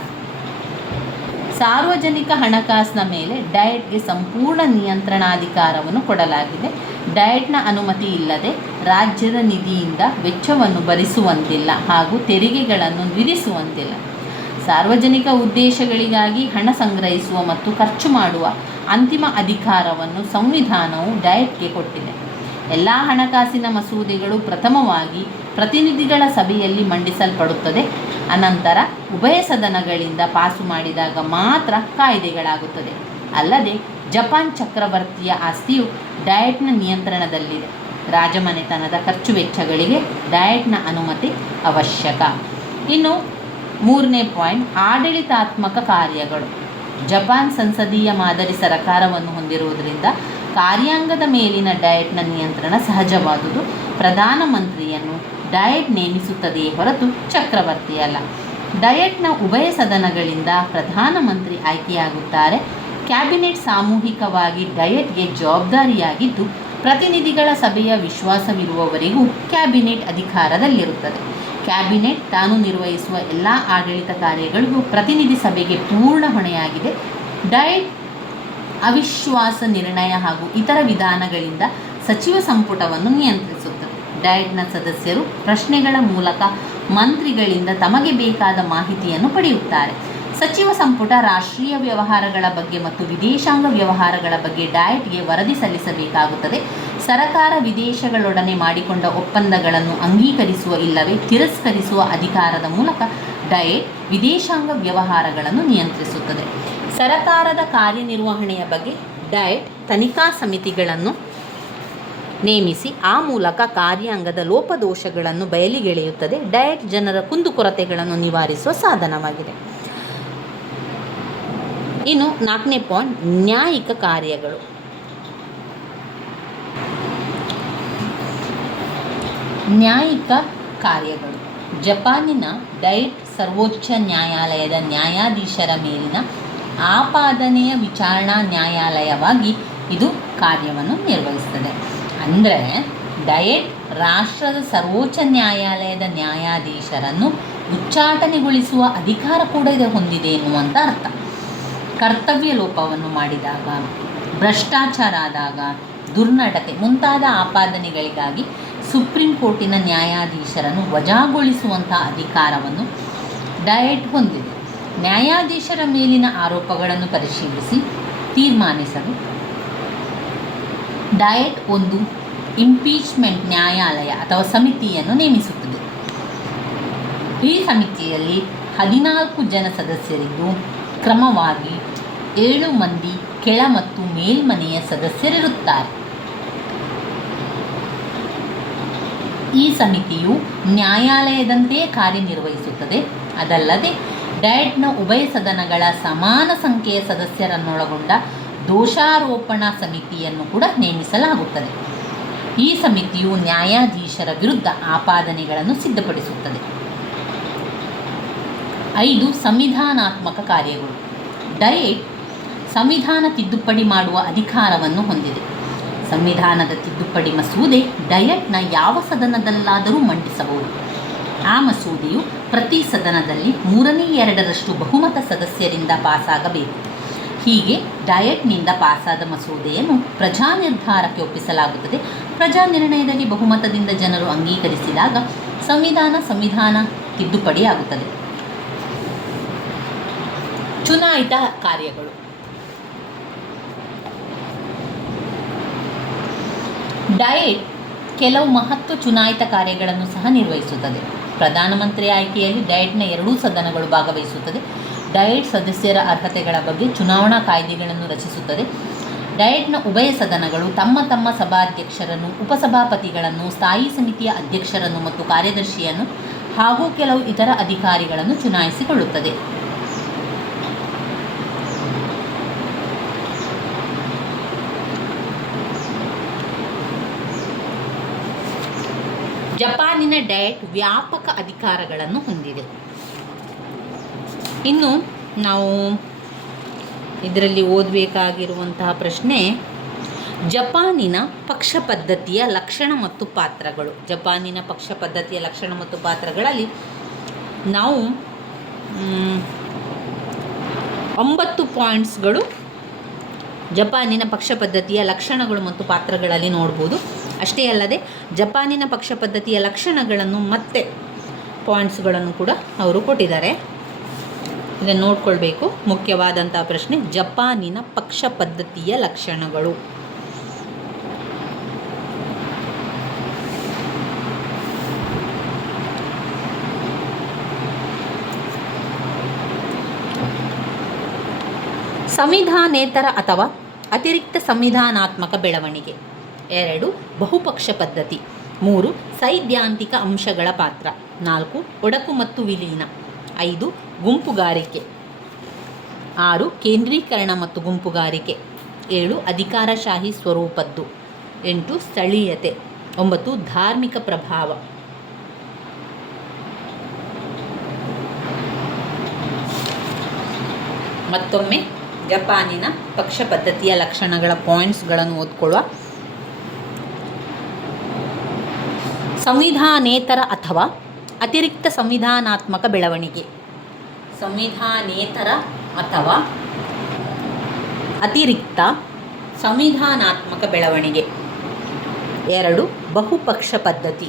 ಸಾರ್ವಜನಿಕ ಹಣಕಾಸಿನ ಮೇಲೆ ಡಯಟ್ಗೆ ಸಂಪೂರ್ಣ ನಿಯಂತ್ರಣಾಧಿಕಾರವನ್ನು ಕೊಡಲಾಗಿದೆ. ಡಯಟ್ನ ಅನುಮತಿ ಇಲ್ಲದೆ ರಾಜ್ಯದ ನಿಧಿಯಿಂದ ವೆಚ್ಚವನ್ನು ಭರಿಸುವಂತಿಲ್ಲ ಹಾಗೂ ತೆರಿಗೆಗಳನ್ನು ವಿಧಿಸುವಂತಿಲ್ಲ. ಸಾರ್ವಜನಿಕ ಉದ್ದೇಶಗಳಿಗಾಗಿ ಹಣ ಸಂಗ್ರಹಿಸುವ ಮತ್ತು ಖರ್ಚು ಮಾಡುವ ಅಂತಿಮ ಅಧಿಕಾರವನ್ನು ಸಂವಿಧಾನವು ಡಯಟ್ಗೆ ಕೊಟ್ಟಿದೆ. ಎಲ್ಲ ಹಣಕಾಸಿನ ಮಸೂದೆಗಳು ಪ್ರಥಮವಾಗಿ ಪ್ರತಿನಿಧಿಗಳ ಸಭೆಯಲ್ಲಿ ಮಂಡಿಸಲ್ಪಡುತ್ತದೆ. ಅನಂತರ ಉಭಯ ಸದನಗಳಿಂದ ಪಾಸು ಮಾಡಿದಾಗ ಮಾತ್ರ ಕಾಯ್ದೆಗಳಾಗುತ್ತದೆ. ಅಲ್ಲದೆ ಜಪಾನ್ ಚಕ್ರವರ್ತಿಯ ಆಸ್ತಿಯು ಡಯಟ್ನ ನಿಯಂತ್ರಣದಲ್ಲಿದೆ. ರಾಜಮನೆತನದ ಖರ್ಚು ವೆಚ್ಚಗಳಿಗೆ ಡಯಟ್ನ ಅನುಮತಿ ಅವಶ್ಯಕ. ಇನ್ನು 3ನೇ ಪಾಯಿಂಟ್, ಆಡಳಿತಾತ್ಮಕ ಕಾರ್ಯಗಳು. ಜಪಾನ್ ಸಂಸದೀಯ ಮಾದರಿ ಸರಕಾರವನ್ನು ಹೊಂದಿರುವುದರಿಂದ ಕಾರ್ಯಾಂಗದ ಮೇಲಿನ ಡಯಟ್ನ ನಿಯಂತ್ರಣ ಸಹಜವಾದುದು. ಪ್ರಧಾನಮಂತ್ರಿಯನ್ನು ಡಯಟ್ ನೇಮಿಸುತ್ತದೆಯೇ ಹೊರತು ಚಕ್ರವರ್ತಿಯಲ್ಲ. ಡಯಟ್ನ ಉಭಯ ಸದನಗಳಿಂದ ಪ್ರಧಾನಮಂತ್ರಿ ಆಯ್ಕೆಯಾಗುತ್ತಾರೆ. ಕ್ಯಾಬಿನೆಟ್ ಸಾಮೂಹಿಕವಾಗಿ ಡಯಟ್ಗೆ ಜವಾಬ್ದಾರಿಯಾಗಿದ್ದು ಪ್ರತಿನಿಧಿಗಳ ಸಭೆಯ ವಿಶ್ವಾಸವಿರುವವರೆಗೂ ಕ್ಯಾಬಿನೆಟ್ ಅಧಿಕಾರದಲ್ಲಿರುತ್ತದೆ. ಕ್ಯಾಬಿನೆಟ್ ತಾನು ನಿರ್ವಹಿಸುವ ಎಲ್ಲ ಆಡಳಿತ ಕಾರ್ಯಗಳಿಗೂ ಪ್ರತಿನಿಧಿ ಸಭೆಗೆ ಪೂರ್ಣ ಹೊಣೆಯಾಗಿದೆ. ಡಯಟ್ ಅವಿಶ್ವಾಸ ನಿರ್ಣಯ ಹಾಗೂ ಇತರ ವಿಧಾನಗಳಿಂದ ಸಚಿವ ಸಂಪುಟವನ್ನು ನಿಯಂತ್ರಿಸುತ್ತದೆ. ಡಯಟ್ನ ಸದಸ್ಯರು ಪ್ರಶ್ನೆಗಳ ಮೂಲಕ ಮಂತ್ರಿಗಳಿಂದ ತಮಗೆ ಬೇಕಾದ ಮಾಹಿತಿಯನ್ನು ಪಡೆಯುತ್ತಾರೆ. ಸಚಿವ ಸಂಪುಟ ರಾಷ್ಟ್ರೀಯ ವ್ಯವಹಾರಗಳ ಬಗ್ಗೆ ಮತ್ತು ವಿದೇಶಾಂಗ ವ್ಯವಹಾರಗಳ ಬಗ್ಗೆ ಡಯಟ್ಗೆ ವರದಿ ಸಲ್ಲಿಸಬೇಕಾಗುತ್ತದೆ. ಸರಕಾರ ವಿದೇಶಗಳೊಡನೆ ಮಾಡಿಕೊಂಡ ಒಪ್ಪಂದಗಳನ್ನು ಅಂಗೀಕರಿಸುವ ಇಲ್ಲವೇ ತಿರಸ್ಕರಿಸುವ ಅಧಿಕಾರದ ಮೂಲಕ ಡಯಟ್ ವಿದೇಶಾಂಗ ವ್ಯವಹಾರಗಳನ್ನು ನಿಯಂತ್ರಿಸುತ್ತದೆ. ಸರಕಾರದ ಕಾರ್ಯನಿರ್ವಹಣೆಯ ಬಗ್ಗೆ ಡಯಟ್ ತನಿಖಾ ಸಮಿತಿಗಳನ್ನು ನೇಮಿಸಿ ಆ ಮೂಲಕ ಕಾರ್ಯಾಂಗದ ಲೋಪದೋಷಗಳನ್ನು ಬಯಲಿಗೆಳೆಯುತ್ತದೆ. ಡಯಟ್ ಜನರ ಕುಂದುಕೊರತೆಗಳನ್ನು ನಿವಾರಿಸುವ ಸಾಧನವಾಗಿದೆ. ಇನ್ನು 4ನೇ ಪಾಯಿಂಟ್, ನ್ಯಾಯಿಕ ಕಾರ್ಯಗಳು. ನ್ಯಾಯಿಕ ಕಾರ್ಯಗಳು. ಜಪಾನಿನ ಡಯಟ್ ಸರ್ವೋಚ್ಚ ನ್ಯಾಯಾಲಯದ ನ್ಯಾಯಾಧೀಶರ ಮೇಲಿನ ಆಪಾದನೆಯ ವಿಚಾರಣಾ ನ್ಯಾಯಾಲಯವಾಗಿ ಇದು ಕಾರ್ಯವನ್ನು ನಿರ್ವಹಿಸ್ತದೆ. ಅಂದರೆ ಡಯಟ್ ರಾಷ್ಟ್ರದ ಸರ್ವೋಚ್ಚ ನ್ಯಾಯಾಲಯದ ನ್ಯಾಯಾಧೀಶರನ್ನು ಉಚ್ಚಾಟನೆಗೊಳಿಸುವ ಅಧಿಕಾರ ಕೂಡ ಇದು ಹೊಂದಿದೆ ಎನ್ನುವಂಥ ಅರ್ಥ. ಕರ್ತವ್ಯ ಲೋಪವನ್ನು ಮಾಡಿದಾಗ, ಭ್ರಷ್ಟಾಚಾರ ಆದಾಗ, ದುರ್ನಡತೆ ಮುಂತಾದ ಆಪಾದನೆಗಳಿಗಾಗಿ ಸುಪ್ರೀಂ ಕೋರ್ಟಿನ ನ್ಯಾಯಾಧೀಶರನ್ನು ವಜಾಗೊಳಿಸುವಂಥ ಅಧಿಕಾರವನ್ನು ಡಯಟ್ ಹೊಂದಿದೆ. ನ್ಯಾಯಾಧೀಶರ ಮೇಲಿನ ಆರೋಪಗಳನ್ನು ಪರಿಶೀಲಿಸಿ ತೀರ್ಮಾನಿಸಲು ಡಯಟ್ ಒಂದು ಇಂಪೀಚ್ಮೆಂಟ್ ನ್ಯಾಯಾಲಯ ಅಥವಾ ಸಮಿತಿಯನ್ನು ನೇಮಿಸುತ್ತದೆ. ಈ ಸಮಿತಿಯಲ್ಲಿ 14 ಜನ ಸದಸ್ಯರಿದ್ದು ಕ್ರಮವಾಗಿ 7 ಮಂದಿ ಕೆಳ ಮತ್ತು ಮೇಲ್ಮನೆಯ ಸದಸ್ಯರಿರುತ್ತಾರೆ. ಈ ಸಮಿತಿಯು ನ್ಯಾಯಾಲಯದಂತೆಯೇ ಕಾರ್ಯನಿರ್ವಹಿಸುತ್ತದೆ. ಅದಲ್ಲದೆ ಡಯಟ್ನ ಉಭಯ ಸದನಗಳ ಸಮಾನ ಸಂಖ್ಯೆಯ ಸದಸ್ಯರನ್ನೊಳಗೊಂಡ ದೋಷಾರೋಪಣಾ ಸಮಿತಿಯನ್ನು ಕೂಡ ನೇಮಿಸಲಾಗುತ್ತದೆ. ಈ ಸಮಿತಿಯು ನ್ಯಾಯಾಧೀಶರ ವಿರುದ್ಧ ಆಪಾದನೆಗಳನ್ನು ಸಿದ್ಧಪಡಿಸುತ್ತದೆ. 5 ಸಂವಿಧಾನಾತ್ಮಕ ಕಾರ್ಯಗಳು. ಡಯಟ್ ಸಂವಿಧಾನ ತಿದ್ದುಪಡಿ ಮಾಡುವ ಅಧಿಕಾರವನ್ನು ಹೊಂದಿದೆ. ಸಂವಿಧಾನದ ತಿದ್ದುಪಡಿ ಮಸೂದೆ ಡಯಟ್ನ ಯಾವ ಸದನದಲ್ಲಾದರೂ ಮಂಡಿಸಬಹುದು. ಆ ಮಸೂದೆಯು ಪ್ರತಿ ಸದನದಲ್ಲಿ 3/2 ಬಹುಮತ ಸದಸ್ಯರಿಂದ ಪಾಸಾಗಬೇಕು. ಹೀಗೆ ಡಯಟ್ನಿಂದ ಪಾಸಾದ ಮಸೂದೆಯನ್ನು ಪ್ರಜಾನಿರ್ಧಾರಕ್ಕೆ ಒಪ್ಪಿಸಲಾಗುತ್ತದೆ. ಪ್ರಜಾನಿರ್ಣಯದಲ್ಲಿ ಬಹುಮತದಿಂದ ಜನರು ಅಂಗೀಕರಿಸಿದಾಗ ಸಂವಿಧಾನ ತಿದ್ದುಪಡಿಯಾಗುತ್ತದೆ. ಚುನಾಯಿತ ಕಾರ್ಯಗಳು. ಡಯಟ್ ಕೆಲವು ಮಹತ್ವ ಚುನಾಯಿತ ಕಾರ್ಯಗಳನ್ನು ಸಹ ನಿರ್ವಹಿಸುತ್ತದೆ. ಪ್ರಧಾನಮಂತ್ರಿ ಆಯ್ಕೆಯಲ್ಲಿ ಡಯಟ್ನ 2 ಸದನಗಳು ಭಾಗವಹಿಸುತ್ತದೆ. ಡಯಟ್ ಸದಸ್ಯರ ಅರ್ಹತೆಗಳ ಬಗ್ಗೆ ಚುನಾವಣಾ ಕಾಯ್ದೆಗಳನ್ನು ರಚಿಸುತ್ತದೆ. ಡಯಟ್ನ ಉಭಯ ಸದನಗಳು ತಮ್ಮ ತಮ್ಮ ಸಭಾಧ್ಯಕ್ಷರನ್ನು, ಉಪಸಭಾಪತಿಗಳನ್ನು, ಸ್ಥಾಯಿ ಸಮಿತಿಯ ಅಧ್ಯಕ್ಷರನ್ನು ಮತ್ತು ಕಾರ್ಯದರ್ಶಿಯನ್ನು ಹಾಗೂ ಕೆಲವು ಇತರ ಅಧಿಕಾರಿಗಳನ್ನು ಚುನಾಯಿಸಿಕೊಳ್ಳುತ್ತದೆ. ಜಪಾನಿನ ಡಯಟ್ ವ್ಯಾಪಕ ಅಧಿಕಾರಗಳನ್ನು ಹೊಂದಿದೆ. ಇನ್ನು ನಾವು ಇದರಲ್ಲಿ ಓದಬೇಕಾಗಿರುವಂತಹ ಪ್ರಶ್ನೆ, ಜಪಾನಿನ ಪಕ್ಷ ಪದ್ಧತಿಯ ಲಕ್ಷಣ ಮತ್ತು ಪಾತ್ರಗಳು. ಜಪಾನಿನ ಪಕ್ಷ ಪದ್ಧತಿಯ ಲಕ್ಷಣ ಮತ್ತು ಪಾತ್ರಗಳಲ್ಲಿ ನಾವು 9 ಪಾಯಿಂಟ್ಸ್ಗಳು ಜಪಾನಿನ ಪಕ್ಷ ಪದ್ಧತಿಯ ಲಕ್ಷಣಗಳು ಮತ್ತು ಪಾತ್ರಗಳಲ್ಲಿ ನೋಡ್ಬೋದು. ಅಷ್ಟೇ ಅಲ್ಲದೆ ಜಪಾನಿನ ಪಕ್ಷ ಪದ್ಧತಿಯ ಲಕ್ಷಣಗಳನ್ನು ಮತ್ತು ಪಾಯಿಂಟ್ಸ್ಗಳನ್ನು ಕೂಡ ಅವರು ಕೊಟ್ಟಿದ್ದಾರೆ. ಇದನ್ನು ನೋಡ್ಕೊಳ್ಬೇಕು. ಮುಖ್ಯವಾದಂಥ ಪ್ರಶ್ನೆ, ಜಪಾನಿನ ಪಕ್ಷ ಪದ್ಧತಿಯ ಲಕ್ಷಣಗಳು. ಸಂವಿಧಾನೇತರ ಅಥವಾ ಅತಿರಿಕ್ತ ಸಂವಿಧಾನಾತ್ಮಕ ಬೆಳವಣಿಗೆ. 2 ಬಹುಪಕ್ಷ ಪದ್ಧತಿ. 3 ಸೈದ್ಧಾಂತಿಕ ಅಂಶಗಳ ಪಾತ್ರ. 4 ಒಡಕು ಮತ್ತು ವಿಲೀನ. 5 ಗುಂಪುಗಾರಿಕೆ. 6 ಕೇಂದ್ರೀಕರಣ ಮತ್ತು ಗುಂಪುಗಾರಿಕೆ. 7 ಅಧಿಕಾರಶಾಹಿ ಸ್ವರೂಪದ್ದು. 8 ಸ್ಥಳೀಯತೆ. 9 ಧಾರ್ಮಿಕ ಪ್ರಭಾವ. ಮತ್ತೊಮ್ಮೆ ಜಪಾನಿನ ಪಕ್ಷ ಪದ್ಧತಿಯ ಲಕ್ಷಣಗಳ ಪಾಯಿಂಟ್ಸ್ಗಳನ್ನು ಓದ್ಕೊಳ್ಳುವ. ಸಂವಿಧಾನೇತರ ಅಥವಾ ಅತಿರಿಕ್ತ ಸಂವಿಧಾನಾತ್ಮಕ ಬೆಳವಣಿಗೆ. ಸಂವಿಧಾನೇತರ ಅಥವಾ ಅತಿರಿಕ್ತ ಸಂವಿಧಾನಾತ್ಮಕ ಬೆಳವಣಿಗೆ. 2 ಬಹುಪಕ್ಷ ಪದ್ಧತಿ.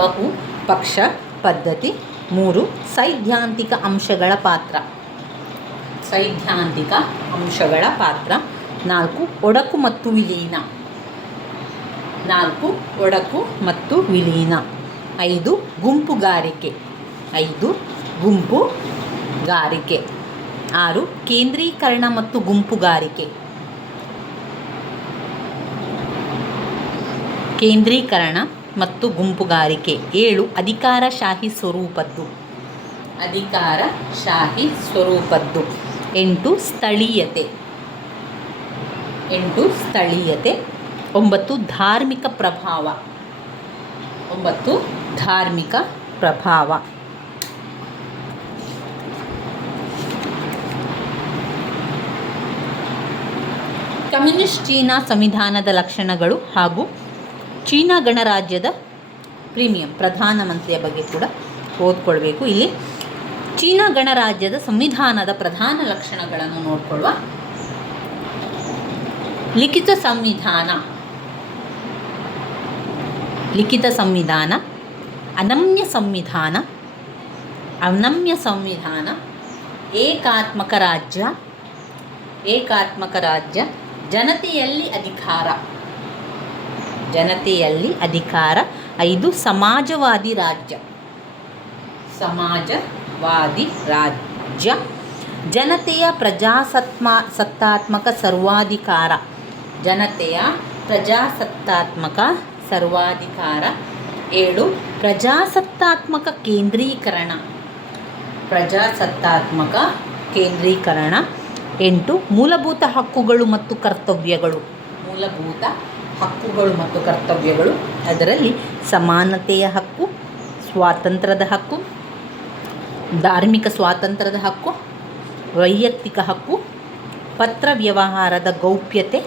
ಬಹುಪಕ್ಷ ಪದ್ಧತಿ. 3 ಸೈದ್ಧಾಂತಿಕ ಅಂಶಗಳ ಪಾತ್ರ. ಸೈದ್ಧಾಂತಿಕ ಅಂಶಗಳ ಪಾತ್ರ. 4 ಒಡಕು ಮತ್ತು ವಿಲೀನ. 4 ಒಡಕು ಮತ್ತು ವಿಲೀನ. 5 ಗುಂಪುಗಾರಿಕೆ. 5 ಗುಂಪುಗಾರಿಕೆ. 6 ಕೇಂದ್ರೀಕರಣ ಮತ್ತು ಗುಂಪುಗಾರಿಕೆ. ಕೇಂದ್ರೀಕರಣ ಮತ್ತು ಗುಂಪುಗಾರಿಕೆ. 7 ಅಧಿಕಾರಶಾಹಿ ಸ್ವರೂಪದ್ದು. ಅಧಿಕಾರಶಾಹಿ ಸ್ವರೂಪದ್ದು. 8 ಸ್ಥಳೀಯತೆ. 8 ಸ್ಥಳೀಯತೆ. 9 ಧಾರ್ಮಿಕ ಪ್ರಭಾವ. 9 ಧಾರ್ಮಿಕ ಪ್ರಭಾವ. ಕಮ್ಯುನಿಸ್ಟ್ ಚೀನಾ ಸಂವಿಧಾನದ ಲಕ್ಷಣಗಳು ಹಾಗೂ ಚೀನಾ ಗಣರಾಜ್ಯದ ಪ್ರೀಮಿಯಂ ಪ್ರಧಾನಮಂತ್ರಿಯ ಬಗ್ಗೆ ಕೂಡ ಓದ್ಕೊಳ್ಬೇಕು. ಇಲ್ಲಿ ಚೀನಾ ಗಣರಾಜ್ಯದ ಸಂವಿಧಾನದ ಪ್ರಧಾನ ಲಕ್ಷಣಗಳನ್ನು ನೋಡ್ಕೊಳ್ಳುವ. ಲಿಖಿತ ಸಂವಿಧಾನ, ಅನಮ್ಯ ಸಂವಿಧಾನ, ಏಕಾತ್ಮಕ ರಾಜ್ಯ, ಜನತೆಯಲ್ಲಿ ಅಧಿಕಾರ. 5 ಸಮಾಜವಾದಿ ರಾಜ್ಯ, ಜನತೆಯ ಪ್ರಜಾಸತ್ತಾತ್ಮಕ ಸರ್ವಾಧಿಕಾರ. 7 ಪ್ರಜಾಸತ್ತಾತ್ಮಕ ಕೇಂದ್ರೀಕರಣ. 8 ಮೂಲಭೂತ ಹಕ್ಕುಗಳು ಮತ್ತು ಕರ್ತವ್ಯಗಳು. ಅದರಲ್ಲಿ ಸಮಾನತೆಯ ಹಕ್ಕು, ಸ್ವಾತಂತ್ರ್ಯದ ಹಕ್ಕು, ಧಾರ್ಮಿಕ ಸ್ವಾತಂತ್ರ್ಯದ ಹಕ್ಕು, ವೈಯಕ್ತಿಕ ಹಕ್ಕು, ಪತ್ರ ವ್ಯವಹಾರದ ಗೌಪ್ಯತೆ,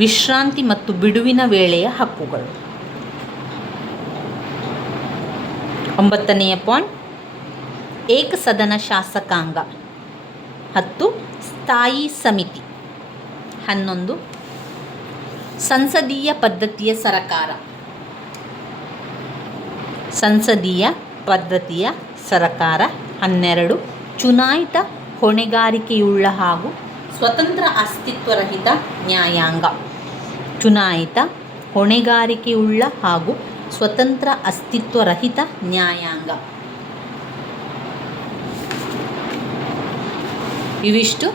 ವಿಶ್ರಾಂತಿ ಮತ್ತು ಬಿಡುವಿನ ವೇಳೆಯ ಹಕ್ಕುಗಳು. 9ನೆಯ ಪಾಯಿಂಟ್ ಏಕಸದನ ಶಾಸಕಾಂಗ. 10 ಸ್ಥಾಯಿ ಸಮಿತಿ. 11 ಸಂಸದೀಯ ಪದ್ಧತಿಯ ಸರಕಾರ. 12 ಚುನಾಯಿತ ಹೊಣೆಗಾರಿಕೆಯುಳ್ಳ ಹಾಗೂ ಸ್ವತಂತ್ರ ಅಸ್ತಿತ್ವರಹಿತ ನ್ಯಾಯಾಂಗ. ಇವಿಷ್ಟು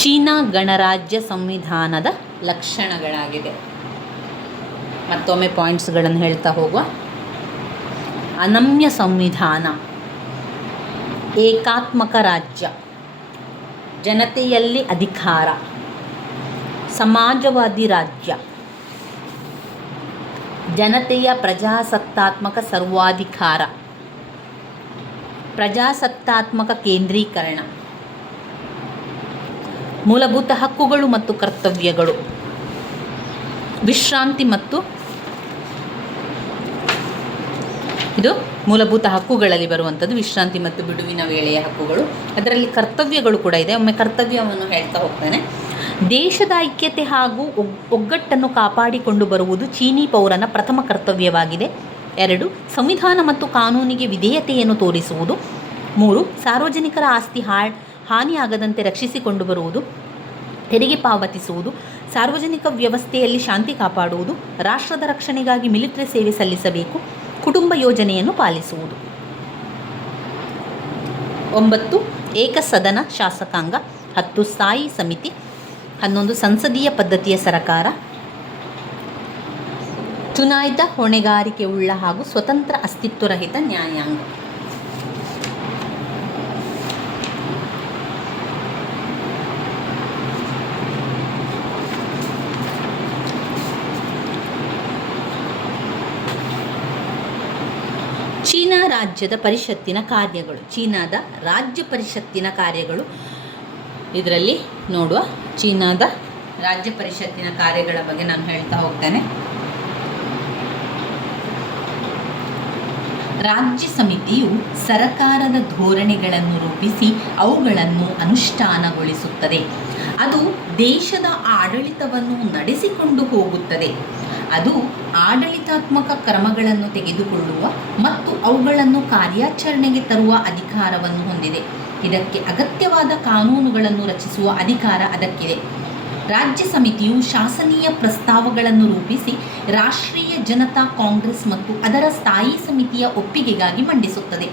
ಚೀನಾ ಗಣರಾಜ್ಯ ಸಂವಿಧಾನದ ಲಕ್ಷಣಗಳಾಗಿದೆ. ಮತ್ತೊಮ್ಮೆ ಪಾಯಿಂಟ್ಸ್ಗಳನ್ನು ಹೇಳ್ತಾ ಹೋಗುವ. ಅನಮ್ಯ ಸಂವಿಧಾನ, ಏಕಾತ್ಮಕ ರಾಜ್ಯ, ಜನತೆಯಲ್ಲಿ ಅಧಿಕಾರ, ಸಮಾಜವಾದಿ ರಾಜ್ಯ, ಜನತೆಯ ಪ್ರಜಾಸತ್ತಾತ್ಮಕ ಸರ್ವಾಧಿಕಾರ, ಪ್ರಜಾಸತ್ತಾತ್ಮಕ ಕೇಂದ್ರೀಕರಣ, ಮೂಲಭೂತ ಹಕ್ಕುಗಳು ಮತ್ತು ಕರ್ತವ್ಯಗಳು, ವಿಶ್ರಾಂತಿ ಮತ್ತು ಇದು ಮೂಲಭೂತ ಹಕ್ಕುಗಳಲ್ಲಿ ಬರುವಂಥದ್ದು ವಿಶ್ರಾಂತಿ ಮತ್ತು ಬಿಡುವಿನ ವೇಳೆಯ ಹಕ್ಕುಗಳು. ಅದರಲ್ಲಿ ಕರ್ತವ್ಯಗಳು ಕೂಡ ಇದೆ. ಒಮ್ಮೆ ಕರ್ತವ್ಯವನ್ನು ಹೇಳ್ತಾ ಹೋಗ್ತಾನೆ. ದೇಶದ ಐಕ್ಯತೆ ಹಾಗೂ ಒಗ್ಗಟ್ಟನ್ನು ಕಾಪಾಡಿಕೊಂಡು ಬರುವುದು ಚೀನಿ ಪೌರನ ಪ್ರಥಮ ಕರ್ತವ್ಯವಾಗಿದೆ. 2 ಸಂವಿಧಾನ ಮತ್ತು ಕಾನೂನಿಗೆ ವಿಧೇಯತೆಯನ್ನು ತೋರಿಸುವುದು. 3 ಸಾರ್ವಜನಿಕರ ಆಸ್ತಿ ಹಾನಿಯಾಗದಂತೆ ರಕ್ಷಿಸಿಕೊಂಡು ಬರುವುದು, ತೆರಿಗೆ ಪಾವತಿಸುವುದು, ಸಾರ್ವಜನಿಕ ವ್ಯವಸ್ಥೆಯಲ್ಲಿ ಶಾಂತಿ ಕಾಪಾಡುವುದು, ರಾಷ್ಟ್ರದ ರಕ್ಷಣೆಗಾಗಿ ಮಿಲಿಟರಿ ಸೇವೆ ಸಲ್ಲಿಸಬೇಕು, ಕುಟುಂಬ ಯೋಜನೆಯನ್ನು ಪಾಲಿಸುವುದು. 9 ಏಕಸದನ ಶಾಸಕಾಂಗ. 10 ಸ್ಥಾಯಿ ಸಮಿತಿ. 11 ಸಂಸದೀಯ ಪದ್ಧತಿಯ ಸರಕಾರ, ಚುನಾಯಿತ ಹೊಣೆಗಾರಿಕೆಯುಳ್ಳ ಹಾಗೂ ಸ್ವತಂತ್ರ ಅಸ್ತಿತ್ವರಹಿತ ನ್ಯಾಯಾಂಗ. ಚೀನಾ ರಾಜ್ಯದ ಪರಿಷತ್ತಿನ ಕಾರ್ಯಗಳು. ಚೀನಾದ ರಾಜ್ಯ ಪರಿಷತ್ತಿನ ಕಾರ್ಯಗಳು ಇದರಲ್ಲಿ ನೋಡುವ. ಚೀನಾದ ರಾಜ್ಯ ಪರಿಷತ್ತಿನ ಕಾರ್ಯಗಳ ಬಗ್ಗೆ ನಾನು ಹೇಳ್ತಾ ಹೋಗ್ತೇನೆ. ರಾಜ್ಯ ಸಮಿತಿಯು ಸರಕಾರದ ಧೋರಣೆಗಳನ್ನು ರೂಪಿಸಿ ಅವುಗಳನ್ನು ಅನುಷ್ಠಾನಗೊಳಿಸುತ್ತದೆ. ಅದು ದೇಶದ ಆಡಳಿತವನ್ನು ನಡೆಸಿಕೊಂಡು ಹೋಗುತ್ತದೆ. ಅದು ಆಡಳಿತಾತ್ಮಕ ಕ್ರಮಗಳನ್ನು ತೆಗೆದುಕೊಳ್ಳುವ ಮತ್ತು ಅವುಗಳನ್ನು ಕಾರ್ಯಾಚರಣೆಗೆ ತರುವ ಅಧಿಕಾರವನ್ನು ಹೊಂದಿದೆ. ಇದಕ್ಕೆ ಅಗತ್ಯವಾದ ಕಾನೂನುಗಳನ್ನು ರಚಿಸುವ ಅಧಿಕಾರ ಅದಕ್ಕಿದೆ. ರಾಜ್ಯ ಸಮಿತಿಯು ಶಾಸನೀಯ ಪ್ರಸ್ತಾವಗಳನ್ನು ರೂಪಿಸಿ ರಾಷ್ಟ್ರೀಯ ಜನತಾ ಕಾಂಗ್ರೆಸ್ ಮತ್ತು ಅದರ ಸ್ಥಾಯಿ ಸಮಿತಿಯ ಒಪ್ಪಿಗೆಗಾಗಿ ಮಂಡಿಸುತ್ತದೆ.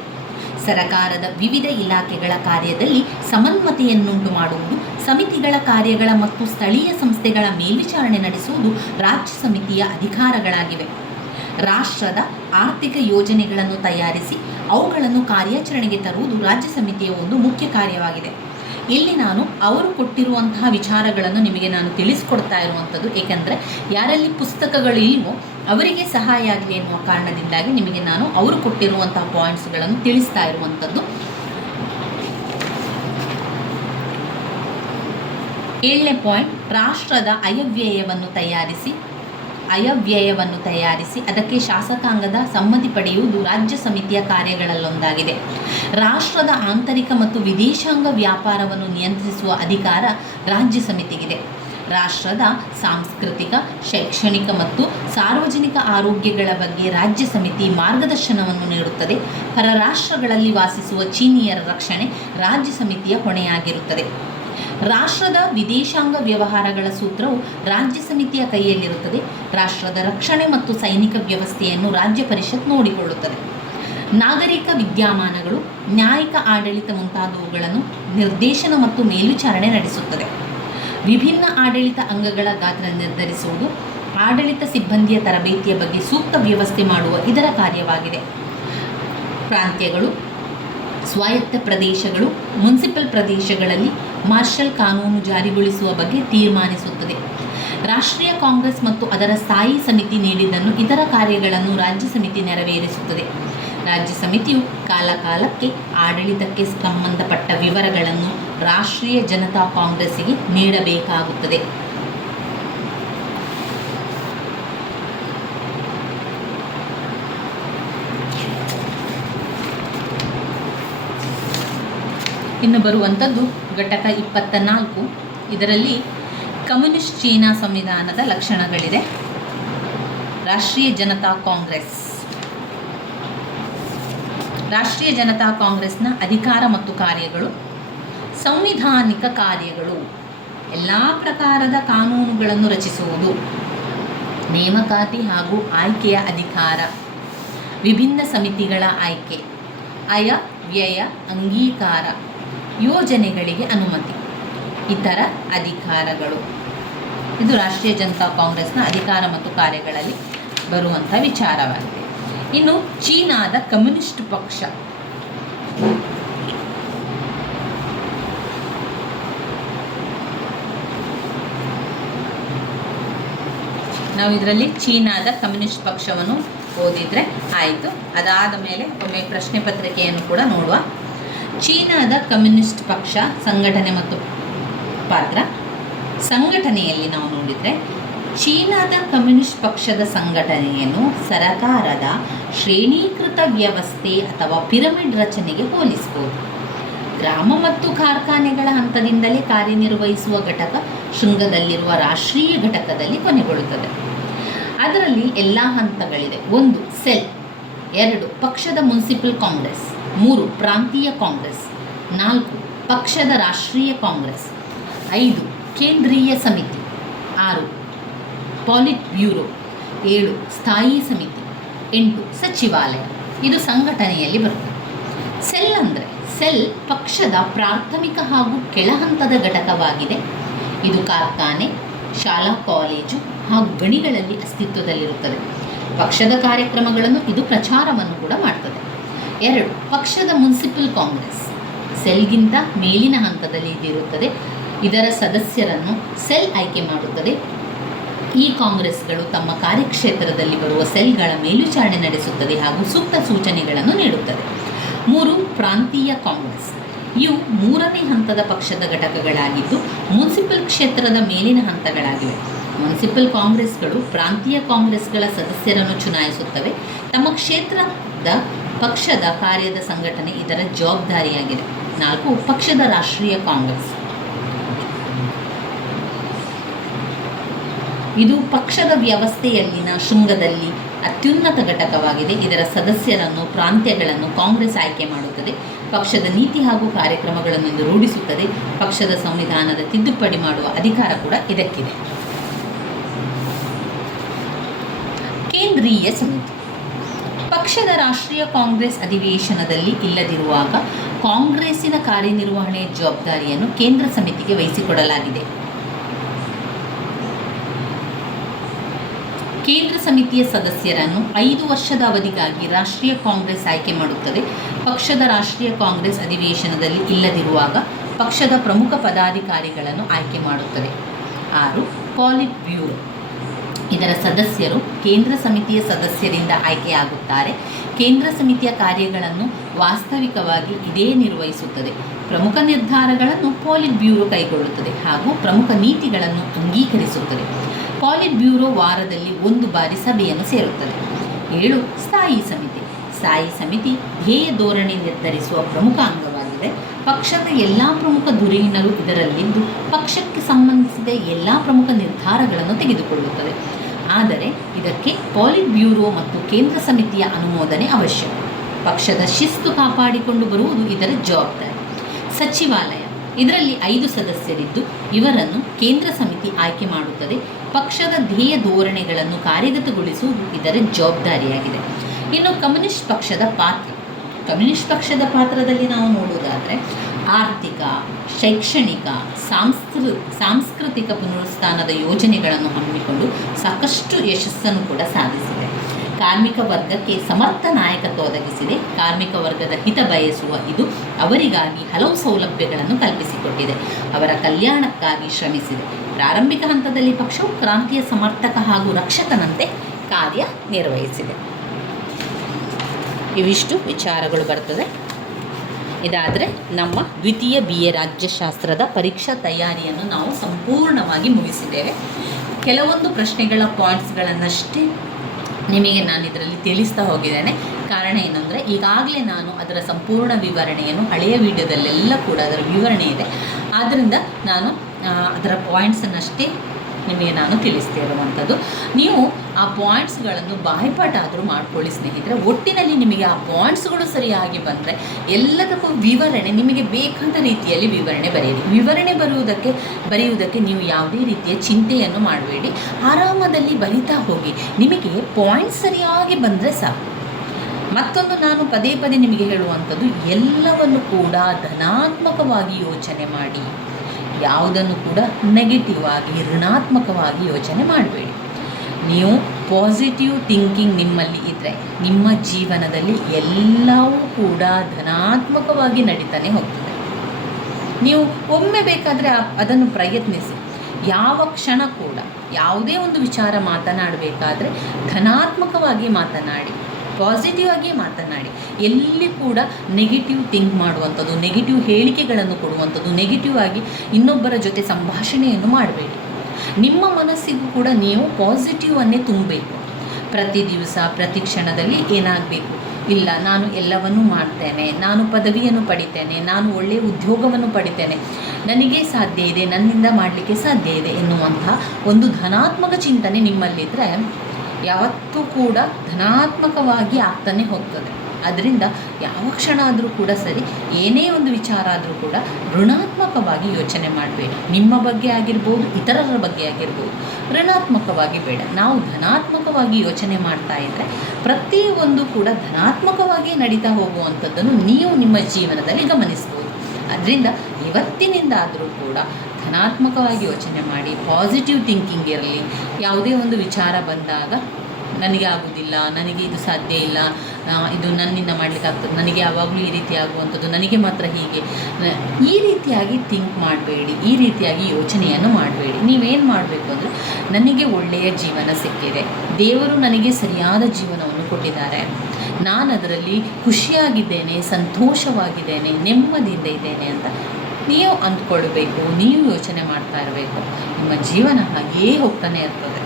ಸರಕಾರದ ವಿವಿಧ ಇಲಾಖೆಗಳ ಕಾರ್ಯದಲ್ಲಿ ಸಮನ್ವಯತೆಯನ್ನುಂಟು ಮಾಡುವುದು, ಸಮಿತಿಗಳ ಕಾರ್ಯಗಳ ಮತ್ತು ಸ್ಥಳೀಯ ಸಂಸ್ಥೆಗಳ ಮೇಲ್ವಿಚಾರಣೆ ನಡೆಸುವುದು ರಾಜ್ಯ ಸಮಿತಿಯ ಅಧಿಕಾರಗಳಾಗಿವೆ. ರಾಷ್ಟ್ರದ ಆರ್ಥಿಕ ಯೋಜನೆಗಳನ್ನು ತಯಾರಿಸಿ ಅವುಗಳನ್ನು ಕಾರ್ಯಾಚರಣೆಗೆ ತರುವುದು ರಾಜ್ಯ ಸಮಿತಿಯ ಒಂದು ಮುಖ್ಯ ಕಾರ್ಯವಾಗಿದೆ. ಇಲ್ಲಿ ನಾನು ಅವರು ಕೊಟ್ಟಿರುವಂತಹ ವಿಚಾರಗಳನ್ನು ನಿಮಗೆ ನಾನು ತಿಳಿಸ್ಕೊಡ್ತಾ ಇರುವಂಥದ್ದು, ಏಕೆಂದರೆ ಯಾರಲ್ಲಿ ಪುಸ್ತಕಗಳು ಇಲ್ವೋ ಅವರಿಗೆ ಸಹಾಯ ಆಗಲಿ ಎನ್ನುವ ಕಾರಣದಿಂದಾಗಿ ನಿಮಗೆ ನಾನು ಅವರು ಕೊಟ್ಟಿರುವಂತಹ ಪಾಯಿಂಟ್ಸ್ಗಳನ್ನು ತಿಳಿಸ್ತಾ ಇರುವಂಥದ್ದು. 7ನೇ ಪಾಯಿಂಟ್, ರಾಷ್ಟ್ರದ ಆಯವ್ಯಯವನ್ನು ತಯಾರಿಸಿ ಆಯವ್ಯಯವನ್ನು ತಯಾರಿಸಿ ಅದಕ್ಕೆ ಶಾಸಕಾಂಗದ ಸಮ್ಮತಿ ಪಡೆಯುವುದು ರಾಜ್ಯ ಸಮಿತಿಯ ಕಾರ್ಯಗಳಲ್ಲೊಂದಾಗಿದೆ. ರಾಷ್ಟ್ರದ ಆಂತರಿಕ ಮತ್ತು ವಿದೇಶಾಂಗ ವ್ಯಾಪಾರವನ್ನು ನಿಯಂತ್ರಿಸುವ ಅಧಿಕಾರ ರಾಜ್ಯ ಸಮಿತಿಗಿದೆ. ರಾಷ್ಟ್ರದ ಸಾಂಸ್ಕೃತಿಕ, ಶೈಕ್ಷಣಿಕ ಮತ್ತು ಸಾರ್ವಜನಿಕ ಆರೋಗ್ಯಗಳ ಬಗ್ಗೆ ರಾಜ್ಯ ಸಮಿತಿ ಮಾರ್ಗದರ್ಶನವನ್ನು ನೀಡುತ್ತದೆ. ಪರರಾಷ್ಟ್ರಗಳಲ್ಲಿ ವಾಸಿಸುವ ಚೀನೀಯರ ರಕ್ಷಣೆ ರಾಜ್ಯ ಸಮಿತಿಯ ಹೊಣೆಯಾಗಿರುತ್ತದೆ. ರಾಷ್ಟ್ರದ ವಿದೇಶಾಂಗ ವ್ಯವಹಾರಗಳ ಸೂತ್ರವು ರಾಜ್ಯ ಸಮಿತಿಯ ಕೈಯಲ್ಲಿರುತ್ತದೆ. ರಾಷ್ಟ್ರದ ರಕ್ಷಣೆ ಮತ್ತು ಸೈನಿಕ ವ್ಯವಸ್ಥೆಯನ್ನು ರಾಜ್ಯ ಪರಿಷತ್ ನೋಡಿಕೊಳ್ಳುತ್ತದೆ. ನಾಗರಿಕ ವಿದ್ಯಮಾನಗಳು, ನ್ಯಾಯಿಕ ಆಡಳಿತ ಮುಂತಾದವುಗಳನ್ನು ನಿರ್ದೇಶನ ಮತ್ತು ಮೇಲ್ವಿಚಾರಣೆ ನಡೆಸುತ್ತದೆ. ವಿಭಿನ್ನ ಆಡಳಿತ ಅಂಗಗಳ ಗಾತ್ರ ನಿರ್ಧರಿಸುವುದು, ಆಡಳಿತ ಸಿಬ್ಬಂದಿಯ ತರಬೇತಿಯ ಬಗ್ಗೆ ಸೂಕ್ತ ವ್ಯವಸ್ಥೆ ಮಾಡುವ ಇದರ ಕಾರ್ಯವಾಗಿದೆ. ಪ್ರಾಂತ್ಯಗಳು, ಸ್ವಾಯತ್ತ ಪ್ರದೇಶಗಳು, ಮುನ್ಸಿಪಲ್ ಪ್ರದೇಶಗಳಲ್ಲಿ ಮಾರ್ಷಲ್ ಕಾನೂನು ಜಾರಿಗೊಳಿಸುವ ಬಗ್ಗೆ ತೀರ್ಮಾನಿಸುತ್ತದೆ. ರಾಷ್ಟ್ರೀಯ ಕಾಂಗ್ರೆಸ್ ಮತ್ತು ಅದರ ಸ್ಥಾಯಿ ಸಮಿತಿ ನೀಡಿದ್ದನ್ನು ಇತರ ಕಾರ್ಯಗಳನ್ನು ರಾಜ್ಯ ಸಮಿತಿ ನೆರವೇರಿಸುತ್ತದೆ. ರಾಜ್ಯ ಸಮಿತಿಯು ಕಾಲಕಾಲಕ್ಕೆ ಆಡಳಿತಕ್ಕೆ ಸಂಬಂಧಪಟ್ಟ ವಿವರಗಳನ್ನು ರಾಷ್ಟ್ರೀಯ ಜನತಾ ಕಾಂಗ್ರೆಸ್ಸಿಗೆ ನೀಡಬೇಕಾಗುತ್ತದೆ. ಇನ್ನು ಬರುವಂಥದ್ದು ಘಟಕ 24. ಇದರಲ್ಲಿ ಕಮ್ಯುನಿಸ್ಟ್ ಚೀನಾ ಸಂವಿಧಾನದ ಲಕ್ಷಣಗಳಿದೆ. ರಾಷ್ಟ್ರೀಯ ಜನತಾ ಕಾಂಗ್ರೆಸ್. ರಾಷ್ಟ್ರೀಯ ಜನತಾ ಕಾಂಗ್ರೆಸ್ನ ಅಧಿಕಾರ ಮತ್ತು ಕಾರ್ಯಗಳು. ಸಂವಿಧಾನಿಕ ಕಾರ್ಯಗಳು: ಎಲ್ಲ ಪ್ರಕಾರದ ಕಾನೂನುಗಳನ್ನು ರಚಿಸುವುದು, ನೇಮಕಾತಿ ಹಾಗೂ ಆಯ್ಕೆಯ ಅಧಿಕಾರ, ವಿಭಿನ್ನ ಸಮಿತಿಗಳ ಆಯ್ಕೆ, ಆಯ ವ್ಯಯ ಅಂಗೀಕಾರ, ಯೋಜನೆಗಳಿಗೆ ಅನುಮತಿ, ಇತರ ಅಧಿಕಾರಗಳು. ಇದು ರಾಷ್ಟ್ರೀಯ ಜನತಾ ಕಾಂಗ್ರೆಸ್ನ ಅಧಿಕಾರ ಮತ್ತು ಕಾರ್ಯಗಳಲ್ಲಿ ಬರುವಂಥ ವಿಚಾರವಾಗಿದೆ. ಇನ್ನು ಚೀನಾದ ಕಮ್ಯುನಿಸ್ಟ್ ಪಕ್ಷ. ನಾವು ಇದರಲ್ಲಿ ಚೀನಾದ ಕಮ್ಯುನಿಸ್ಟ್ ಪಕ್ಷವನ್ನು ಓದಿದರೆ ಆಯಿತು. ಅದಾದ ಮೇಲೆ ಒಮ್ಮೆ ಪ್ರಶ್ನೆ ಪತ್ರಿಕೆಯನ್ನು ಕೂಡ ನೋಡುವ. ಚೀನಾದ ಕಮ್ಯುನಿಸ್ಟ್ ಪಕ್ಷ ಸಂಘಟನೆ ಮತ್ತು ಪಾತ್ರ. ಸಂಘಟನೆಯಲ್ಲಿ ನಾವು ನೋಡಿದರೆ ಚೀನಾದ ಕಮ್ಯುನಿಸ್ಟ್ ಪಕ್ಷದ ಸಂಘಟನೆಯನ್ನು ಸರಕಾರದ ಶ್ರೇಣೀಕೃತ ವ್ಯವಸ್ಥೆ ಅಥವಾ ಪಿರಮಿಡ್ ರಚನೆಗೆ ಹೋಲಿಸಬಹುದು. ಗ್ರಾಮ ಮತ್ತು ಕಾರ್ಖಾನೆಗಳ ಹಂತದಿಂದಲೇ ಕಾರ್ಯನಿರ್ವಹಿಸುವ ಘಟಕ ಶೃಂಗದಲ್ಲಿರುವ ರಾಷ್ಟ್ರೀಯ ಘಟಕದಲ್ಲಿ ಕೊನೆಗೊಳ್ಳುತ್ತದೆ. ಅದರಲ್ಲಿ ಎಲ್ಲ ಹಂತಗಳಿದೆ. 1 ಸೆಲ್, 2 ಪಕ್ಷದ ಮುನ್ಸಿಪಲ್ ಕಾಂಗ್ರೆಸ್, 3 ಪ್ರಾಂತೀಯ ಕಾಂಗ್ರೆಸ್, 4 ಪಕ್ಷದ ರಾಷ್ಟ್ರೀಯ ಕಾಂಗ್ರೆಸ್, 5 ಕೇಂದ್ರೀಯ ಸಮಿತಿ, 6 ಪಾಲಿಟ್ ಬ್ಯೂರೋ, 7 ಸ್ಥಾಯಿ ಸಮಿತಿ, 8 ಸಚಿವಾಲಯ. ಇದು ಸಂಘಟನೆಯಲ್ಲಿ ಬರುತ್ತದೆ. ಸೆಲ್ ಅಂದರೆ ಸೆಲ್ ಪಕ್ಷದ ಪ್ರಾಥಮಿಕ ಹಾಗೂ ಕೆಳಹಂತದ ಘಟಕವಾಗಿದೆ. ಇದು ಕಾರ್ಖಾನೆ, ಶಾಲಾ ಕಾಲೇಜು ಹಾಗೂ ಗಣಿಗಳಲ್ಲಿ ಅಸ್ತಿತ್ವದಲ್ಲಿರುತ್ತದೆ. ಪಕ್ಷದ ಕಾರ್ಯಕ್ರಮಗಳನ್ನು ಇದು ಪ್ರಚಾರವನ್ನು ಕೂಡ ಮಾಡ್ತದೆ. 2 ಪಕ್ಷದ ಮುನ್ಸಿಪಲ್ ಕಾಂಗ್ರೆಸ್. ಸೆಲ್ಗಿಂತ ಮೇಲಿನ ಹಂತದಲ್ಲಿ ಇದಿರುತ್ತದೆ. ಇದರ ಸದಸ್ಯರನ್ನು ಸೆಲ್ ಆಯ್ಕೆ ಮಾಡುತ್ತದೆ. ಈ ಕಾಂಗ್ರೆಸ್ಗಳು ತಮ್ಮ ಕಾರ್ಯಕ್ಷೇತ್ರದಲ್ಲಿ ಬರುವ ಸೆಲ್ಗಳ ಮೇಲ್ವಿಚಾರಣೆ ನಡೆಸುತ್ತದೆ ಹಾಗೂ ಸೂಕ್ತ ಸೂಚನೆಗಳನ್ನು ನೀಡುತ್ತದೆ. 3 ಪ್ರಾಂತೀಯ ಕಾಂಗ್ರೆಸ್. ಇವು 3ನೇ ಹಂತದ ಪಕ್ಷದ ಘಟಕಗಳಾಗಿದ್ದು ಮುನ್ಸಿಪಲ್ ಕ್ಷೇತ್ರದ ಮೇಲಿನ ಹಂತಗಳಾಗಿವೆ. ಮುನ್ಸಿಪಲ್ ಕಾಂಗ್ರೆಸ್ಗಳು ಪ್ರಾಂತೀಯ ಕಾಂಗ್ರೆಸ್ಗಳ ಸದಸ್ಯರನ್ನು ಚುನಾಯಿಸುತ್ತವೆ. ತಮ್ಮ ಕ್ಷೇತ್ರದ ಪಕ್ಷದ ಕಾರ್ಯದ ಸಂಘಟನೆ ಇದರ ಜವಾಬ್ದಾರಿಯಾಗಿದೆ. 4 ಪಕ್ಷದ ರಾಷ್ಟ್ರೀಯ ಕಾಂಗ್ರೆಸ್. ಇದು ಪಕ್ಷದ ವ್ಯವಸ್ಥೆಯಲ್ಲಿನ ಶೃಂಗದಲ್ಲಿ ಅತ್ಯುನ್ನತ ಘಟಕವಾಗಿದೆ. ಇದರ ಸದಸ್ಯರನ್ನು, ಪ್ರಾಂತ್ಯಗಳನ್ನು ಕಾಂಗ್ರೆಸ್ ಆಯ್ಕೆ ಮಾಡುತ್ತದೆ. ಪಕ್ಷದ ನೀತಿ ಹಾಗೂ ಕಾರ್ಯಕ್ರಮಗಳನ್ನು ಇದು ರೂಢಿಸುತ್ತದೆ. ಪಕ್ಷದ ಸಂವಿಧಾನದ ತಿದ್ದುಪಡಿ ಮಾಡುವ ಅಧಿಕಾರ ಕೂಡ ಇದಕ್ಕಿದೆ. ಕೇಂದ್ರೀಯ ಸಮಿತಿ. ಪಕ್ಷದ ರಾಷ್ಟ್ರೀಯ ಕಾಂಗ್ರೆಸ್ ಅಧಿವೇಶನದಲ್ಲಿ ಇಲ್ಲದಿರುವಾಗ ಕಾಂಗ್ರೆಸ್ಸಿನ ಕಾರ್ಯನಿರ್ವಹಣೆಯ ಜವಾಬ್ದಾರಿಯನ್ನು ಕೇಂದ್ರ ಸಮಿತಿಗೆ ವಹಿಸಿಕೊಡಲಾಗಿದೆ. ಕೇಂದ್ರ ಸಮಿತಿಯ ಸದಸ್ಯರನ್ನು 5 ವರ್ಷದ ಅವಧಿಗಾಗಿ ರಾಷ್ಟ್ರೀಯ ಕಾಂಗ್ರೆಸ್ ಆಯ್ಕೆ ಮಾಡುತ್ತದೆ. ಪಕ್ಷದ ರಾಷ್ಟ್ರೀಯ ಕಾಂಗ್ರೆಸ್ ಅಧಿವೇಶನದಲ್ಲಿ ಇಲ್ಲದಿರುವಾಗ ಪಕ್ಷದ ಪ್ರಮುಖ ಪದಾಧಿಕಾರಿಗಳನ್ನು ಆಯ್ಕೆ ಮಾಡುತ್ತದೆ. 6 ಪಾಲಿಟ್ ಬ್ಯೂರೋ. ಇದರ ಸದಸ್ಯರು ಕೇಂದ್ರ ಸಮಿತಿಯ ಸದಸ್ಯರಿಂದ ಆಯ್ಕೆಯಾಗುತ್ತಾರೆ. ಕೇಂದ್ರ ಸಮಿತಿಯ ಕಾರ್ಯಗಳನ್ನು ವಾಸ್ತವಿಕವಾಗಿ ಇದೇ ನಿರ್ವಹಿಸುತ್ತದೆ. ಪ್ರಮುಖ ನಿರ್ಧಾರಗಳನ್ನು ಪಾಲಿಟ್ ಬ್ಯೂರೋ ಕೈಗೊಳ್ಳುತ್ತದೆ ಹಾಗೂ ಪ್ರಮುಖ ನೀತಿಗಳನ್ನು ಅಂಗೀಕರಿಸುತ್ತದೆ. ಪಾಲಿಟ್ ಬ್ಯೂರೋ ವಾರದಲ್ಲಿ 1 ಬಾರಿ ಸಭೆಯನ್ನು ಸೇರುತ್ತದೆ. 7 ಸ್ಥಾಯಿ ಸಮಿತಿ. ಸ್ಥಾಯಿ ಸಮಿತಿ ಧ್ಯೇಯ ಧೋರಣೆ ನಿರ್ಧರಿಸುವ ಪ್ರಮುಖ ಅಂಗವಾಗಿದೆ. ಪಕ್ಷದ ಎಲ್ಲ ಪ್ರಮುಖ ಧುರೀಣರು ಇದರಲ್ಲಿದ್ದು ಪಕ್ಷಕ್ಕೆ ಸಂಬಂಧಿಸಿದ ಎಲ್ಲ ಪ್ರಮುಖ ನಿರ್ಧಾರಗಳನ್ನು ತೆಗೆದುಕೊಳ್ಳುತ್ತದೆ. ಆದರೆ ಇದಕ್ಕೆ ಪಾಲಿಟ್ ಬ್ಯೂರೋ ಮತ್ತು ಕೇಂದ್ರ ಸಮಿತಿಯ ಅನುಮೋದನೆ ಅವಶ್ಯಕ. ಪಕ್ಷದ ಶಿಸ್ತು ಕಾಪಾಡಿಕೊಂಡು ಬರುವುದು ಇದರ ಜವಾಬ್ದಾರಿ. ಸಚಿವಾಲಯ ಇದರಲ್ಲಿ 5 ಸದಸ್ಯರಿದ್ದು ಇವರನ್ನು ಕೇಂದ್ರ ಸಮಿತಿ ಆಯ್ಕೆ ಮಾಡುತ್ತದೆ. ಪಕ್ಷದ ಧ್ಯೇಯ ಧೋರಣೆಗಳನ್ನು ಕಾರ್ಯಗತಗೊಳಿಸುವುದು ಇದರ ಜವಾಬ್ದಾರಿಯಾಗಿದೆ. ಇನ್ನು ಕಮ್ಯುನಿಸ್ಟ್ ಪಕ್ಷದ ಪಾತ್ರ. ಕಮ್ಯುನಿಸ್ಟ್ ಪಕ್ಷದ ಪಾತ್ರದಲ್ಲಿ ನಾವು ನೋಡುವುದಾದರೆ ಆರ್ಥಿಕ, ಶೈಕ್ಷಣಿಕ, ಸಾಂಸ್ಕೃತಿಕ ಪುನರುತ್ಥಾನದ ಯೋಜನೆಗಳನ್ನು ಹಮ್ಮಿಕೊಂಡು ಸಾಕಷ್ಟು ಯಶಸ್ಸನ್ನು ಕೂಡ ಸಾಧಿಸಿದೆ. ಕಾರ್ಮಿಕ ವರ್ಗಕ್ಕೆ ಸಮರ್ಥ ನಾಯಕತ್ವ ಒದಗಿಸಿದೆ. ಕಾರ್ಮಿಕ ವರ್ಗದ ಹಿತ ಬಯಸುವ ಇದು ಅವರಿಗಾಗಿ ಹಲವು ಸೌಲಭ್ಯಗಳನ್ನು ಕಲ್ಪಿಸಿಕೊಟ್ಟಿದೆ. ಅವರ ಕಲ್ಯಾಣಕ್ಕಾಗಿ ಶ್ರಮಿಸಿದೆ. ಪ್ರಾರಂಭಿಕ ಹಂತದಲ್ಲಿ ಪಕ್ಷವು ಕ್ರಾಂತಿಯ ಸಮರ್ಥಕ ಹಾಗೂ ರಕ್ಷಕನಂತೆ ಕಾರ್ಯನಿರ್ವಹಿಸಿದೆ. ಇವಿಷ್ಟು ವಿಚಾರಗಳು ಬರ್ತದೆ. ಇದಾದರೆ ನಮ್ಮ ದ್ವಿತೀಯ BA ರಾಜ್ಯಶಾಸ್ತ್ರದ ಪರೀಕ್ಷಾ ತಯಾರಿಯನ್ನು ನಾವು ಸಂಪೂರ್ಣವಾಗಿ ಮುಗಿಸಿದ್ದೇವೆ. ಕೆಲವೊಂದು ಪ್ರಶ್ನೆಗಳ ಪಾಯಿಂಟ್ಸ್ಗಳನ್ನಷ್ಟೇ ನಿಮಗೆ ನಾನು ಇದರಲ್ಲಿ ತಿಳಿಸ್ತಾ ಹೋಗಿದ್ದೇನೆ. ಕಾರಣ ಏನಂದರೆ ಈಗಾಗಲೇ ನಾನು ಅದರ ಸಂಪೂರ್ಣ ವಿವರಣೆಯನ್ನು ಹಳೆಯ ವಿಡಿಯೋದಲ್ಲೆಲ್ಲ ಕೂಡ ಅದರ ವಿವರಣೆ ಇದೆ. ಆದ್ದರಿಂದ ನಾನು ಅದರ ಪಾಯಿಂಟ್ಸನ್ನಷ್ಟೇ ನಿಮಗೆ ನಾನು ತಿಳಿಸ್ತಾ ಇರುವಂಥದ್ದು. ನೀವು ಆ ಪಾಯಿಂಟ್ಸ್ಗಳನ್ನು ಬಾಯ್ಪಾಠ ಆದರೂ ಮಾಡ್ಕೊಳ್ಳಿ ಸ್ನೇಹಿತರೆ. ಒಟ್ಟಿನಲ್ಲಿ ನಿಮಗೆ ಆ ಪಾಯಿಂಟ್ಸ್ಗಳು ಸರಿಯಾಗಿ ಬಂದರೆ ಎಲ್ಲದಕ್ಕೂ ವಿವರಣೆ ನಿಮಗೆ ಬೇಕಾದ ರೀತಿಯಲ್ಲಿ ವಿವರಣೆ ಬರೆಯಿರಿ. ವಿವರಣೆ ಬರೆಯುವುದಕ್ಕೆ ನೀವು ಯಾವುದೇ ರೀತಿಯ ಚಿಂತೆಯನ್ನು ಮಾಡಬೇಡಿ. ಆರಾಮದಲ್ಲಿ ಬರಿತಾ ಹೋಗಿ. ನಿಮಗೆ ಪಾಯಿಂಟ್ಸ್ ಸರಿಯಾಗಿ ಬಂದರೆ ಸಾಕು. ಮತ್ತೊಂದು ನಾನು ಪದೇ ಪದೇ ನಿಮಗೆ ಹೇಳುವಂಥದ್ದು, ಎಲ್ಲವನ್ನು ಕೂಡ ಧನಾತ್ಮಕವಾಗಿ ಯೋಚನೆ ಮಾಡಿ. ಯಾವುದನ್ನು ಕೂಡ ನೆಗೆಟಿವ್ ಆಗಿ ಋಣಾತ್ಮಕವಾಗಿ ಯೋಚನೆ ಮಾಡಬೇಡಿ. ನೀವು ಪಾಸಿಟಿವ್ ಥಿಂಕಿಂಗ್ ನಿಮ್ಮಲ್ಲಿ ಇದ್ದರೆ ನಿಮ್ಮ ಜೀವನದಲ್ಲಿ ಎಲ್ಲವೂ ಕೂಡ ಧನಾತ್ಮಕವಾಗಿ ನಡೀತಾನೆ ಹೋಗ್ತದೆ. ನೀವು ಒಮ್ಮೆ ಬೇಕಾದರೆ ಅದನ್ನು ಪ್ರಯತ್ನಿಸಿ. ಯಾವ ಕ್ಷಣ ಕೂಡ ಯಾವುದೇ ಒಂದು ವಿಚಾರ ಮಾತನಾಡಬೇಕಾದ್ರೆ ಧನಾತ್ಮಕವಾಗಿ ಮಾತನಾಡಿ, ಪಾಸಿಟಿವ್ ಆಗಿ ಮಾತನಾಡಿ. ಎಲ್ಲಿ ಕೂಡ ನೆಗೆಟಿವ್ ಥಿಂಕ್ ಮಾಡುವಂಥದ್ದು, ನೆಗೆಟಿವ್ ಹೇಳಿಕೆಗಳನ್ನು ಕೊಡುವಂಥದ್ದು, ನೆಗೆಟಿವ್ ಆಗಿ ಇನ್ನೊಬ್ಬರ ಜೊತೆ ಸಂಭಾಷಣೆಯನ್ನು ಮಾಡಬೇಡಿ. ನಿಮ್ಮ ಮನಸ್ಸಿಗೂ ಕೂಡ ನೀವು ಪಾಸಿಟಿವನ್ನೇ ತುಂಬಬೇಕು. ಪ್ರತಿ ದಿವಸ ಪ್ರತಿ ಕ್ಷಣದಲ್ಲಿ ಏನಾಗಬೇಕು, ಇಲ್ಲ ನಾನು ಎಲ್ಲವನ್ನೂ ಮಾಡ್ತೇನೆ, ನಾನು ಪದವಿಯನ್ನು ಪಡಿತೇನೆ, ನಾನು ಒಳ್ಳೆಯ ಉದ್ಯೋಗವನ್ನು ಪಡಿತೇನೆ, ನನಗೆ ಸಾಧ್ಯ ಇದೆ, ನನ್ನಿಂದ ಮಾಡಲಿಕ್ಕೆ ಸಾಧ್ಯ ಇದೆ ಎನ್ನುವಂಥ ಒಂದು ಧನಾತ್ಮಕ ಚಿಂತನೆ ನಿಮ್ಮಲ್ಲಿದ್ದರೆ ಯಾವತ್ತೂ ಕೂಡ ಧನಾತ್ಮಕವಾಗಿ ಆಗ್ತಾನೆ ಹೋಗ್ತದೆ. ಅದರಿಂದ ಯಾವ ಕ್ಷಣ ಆದರೂ ಕೂಡ ಸರಿ, ಏನೇ ಒಂದು ವಿಚಾರ ಆದರೂ ಕೂಡ ಋಣಾತ್ಮಕವಾಗಿ ಯೋಚನೆ ಮಾಡಬೇಡಿ. ನಿಮ್ಮ ಬಗ್ಗೆ ಆಗಿರ್ಬೋದು, ಇತರರ ಬಗ್ಗೆ ಆಗಿರ್ಬೋದು, ಋಣಾತ್ಮಕವಾಗಿ ಬೇಡ. ನಾವು ಧನಾತ್ಮಕವಾಗಿ ಯೋಚನೆ ಮಾಡ್ತಾ ಇದ್ದರೆ ಪ್ರತಿಯೊಂದು ಕೂಡ ಧನಾತ್ಮಕವಾಗಿ ನಡೀತಾ ಹೋಗುವಂಥದ್ದನ್ನು ನೀವು ನಿಮ್ಮ ಜೀವನದಲ್ಲಿ ಗಮನಿಸ್ಬೋದು. ಅದರಿಂದ ಇವತ್ತಿನಿಂದ ಆದರೂ ಕೂಡ ಧನಾತ್ಮಕವಾಗಿ ಯೋಚನೆ ಮಾಡಿ, ಪಾಸಿಟಿವ್ ಥಿಂಕಿಂಗ್ ಇರಲಿ. ಯಾವುದೇ ಒಂದು ವಿಚಾರ ಬಂದಾಗ ನನಗೆ ಆಗೋದಿಲ್ಲ, ನನಗೆ ಇದು ಸಾಧ್ಯ ಇಲ್ಲ, ಇದು ನನ್ನಿಂದ ಮಾಡಲಿಕ್ಕಾಗ್ತದೆ, ನನಗೆ ಯಾವಾಗಲೂ ಈ ರೀತಿ ಆಗುವಂಥದ್ದು, ನನಗೆ ಮಾತ್ರ ಹೀಗೆ, ಈ ರೀತಿಯಾಗಿ ಥಿಂಕ್ ಮಾಡಬೇಡಿ. ಈ ರೀತಿಯಾಗಿ ಯೋಚನೆಯನ್ನು ಮಾಡಬೇಡಿ. ನೀವೇನು ಮಾಡಬೇಕು ಅಂದರೆ, ನನಗೆ ಒಳ್ಳೆಯ ಜೀವನ ಸಿಕ್ಕಿದೆ, ದೇವರು ನನಗೆ ಸರಿಯಾದ ಜೀವನವನ್ನು ಕೊಟ್ಟಿದ್ದಾರೆ, ನಾನು ಅದರಲ್ಲಿ ಖುಷಿಯಾಗಿದ್ದೇನೆ, ಸಂತೋಷವಾಗಿದ್ದೇನೆ, ನೆಮ್ಮದಿಯಿಂದ ಇದ್ದೇನೆ ಅಂತ ನೀವು ಅಂದ್ಕೊಳ್ಬೇಕು. ನೀವು ಯೋಚನೆ ಮಾಡ್ತಾ ಇರಬೇಕು. ನಿಮ್ಮ ಜೀವನ ಹಾಗೇ ಹೋಗ್ತಾನೆ ಇರ್ತದೆ.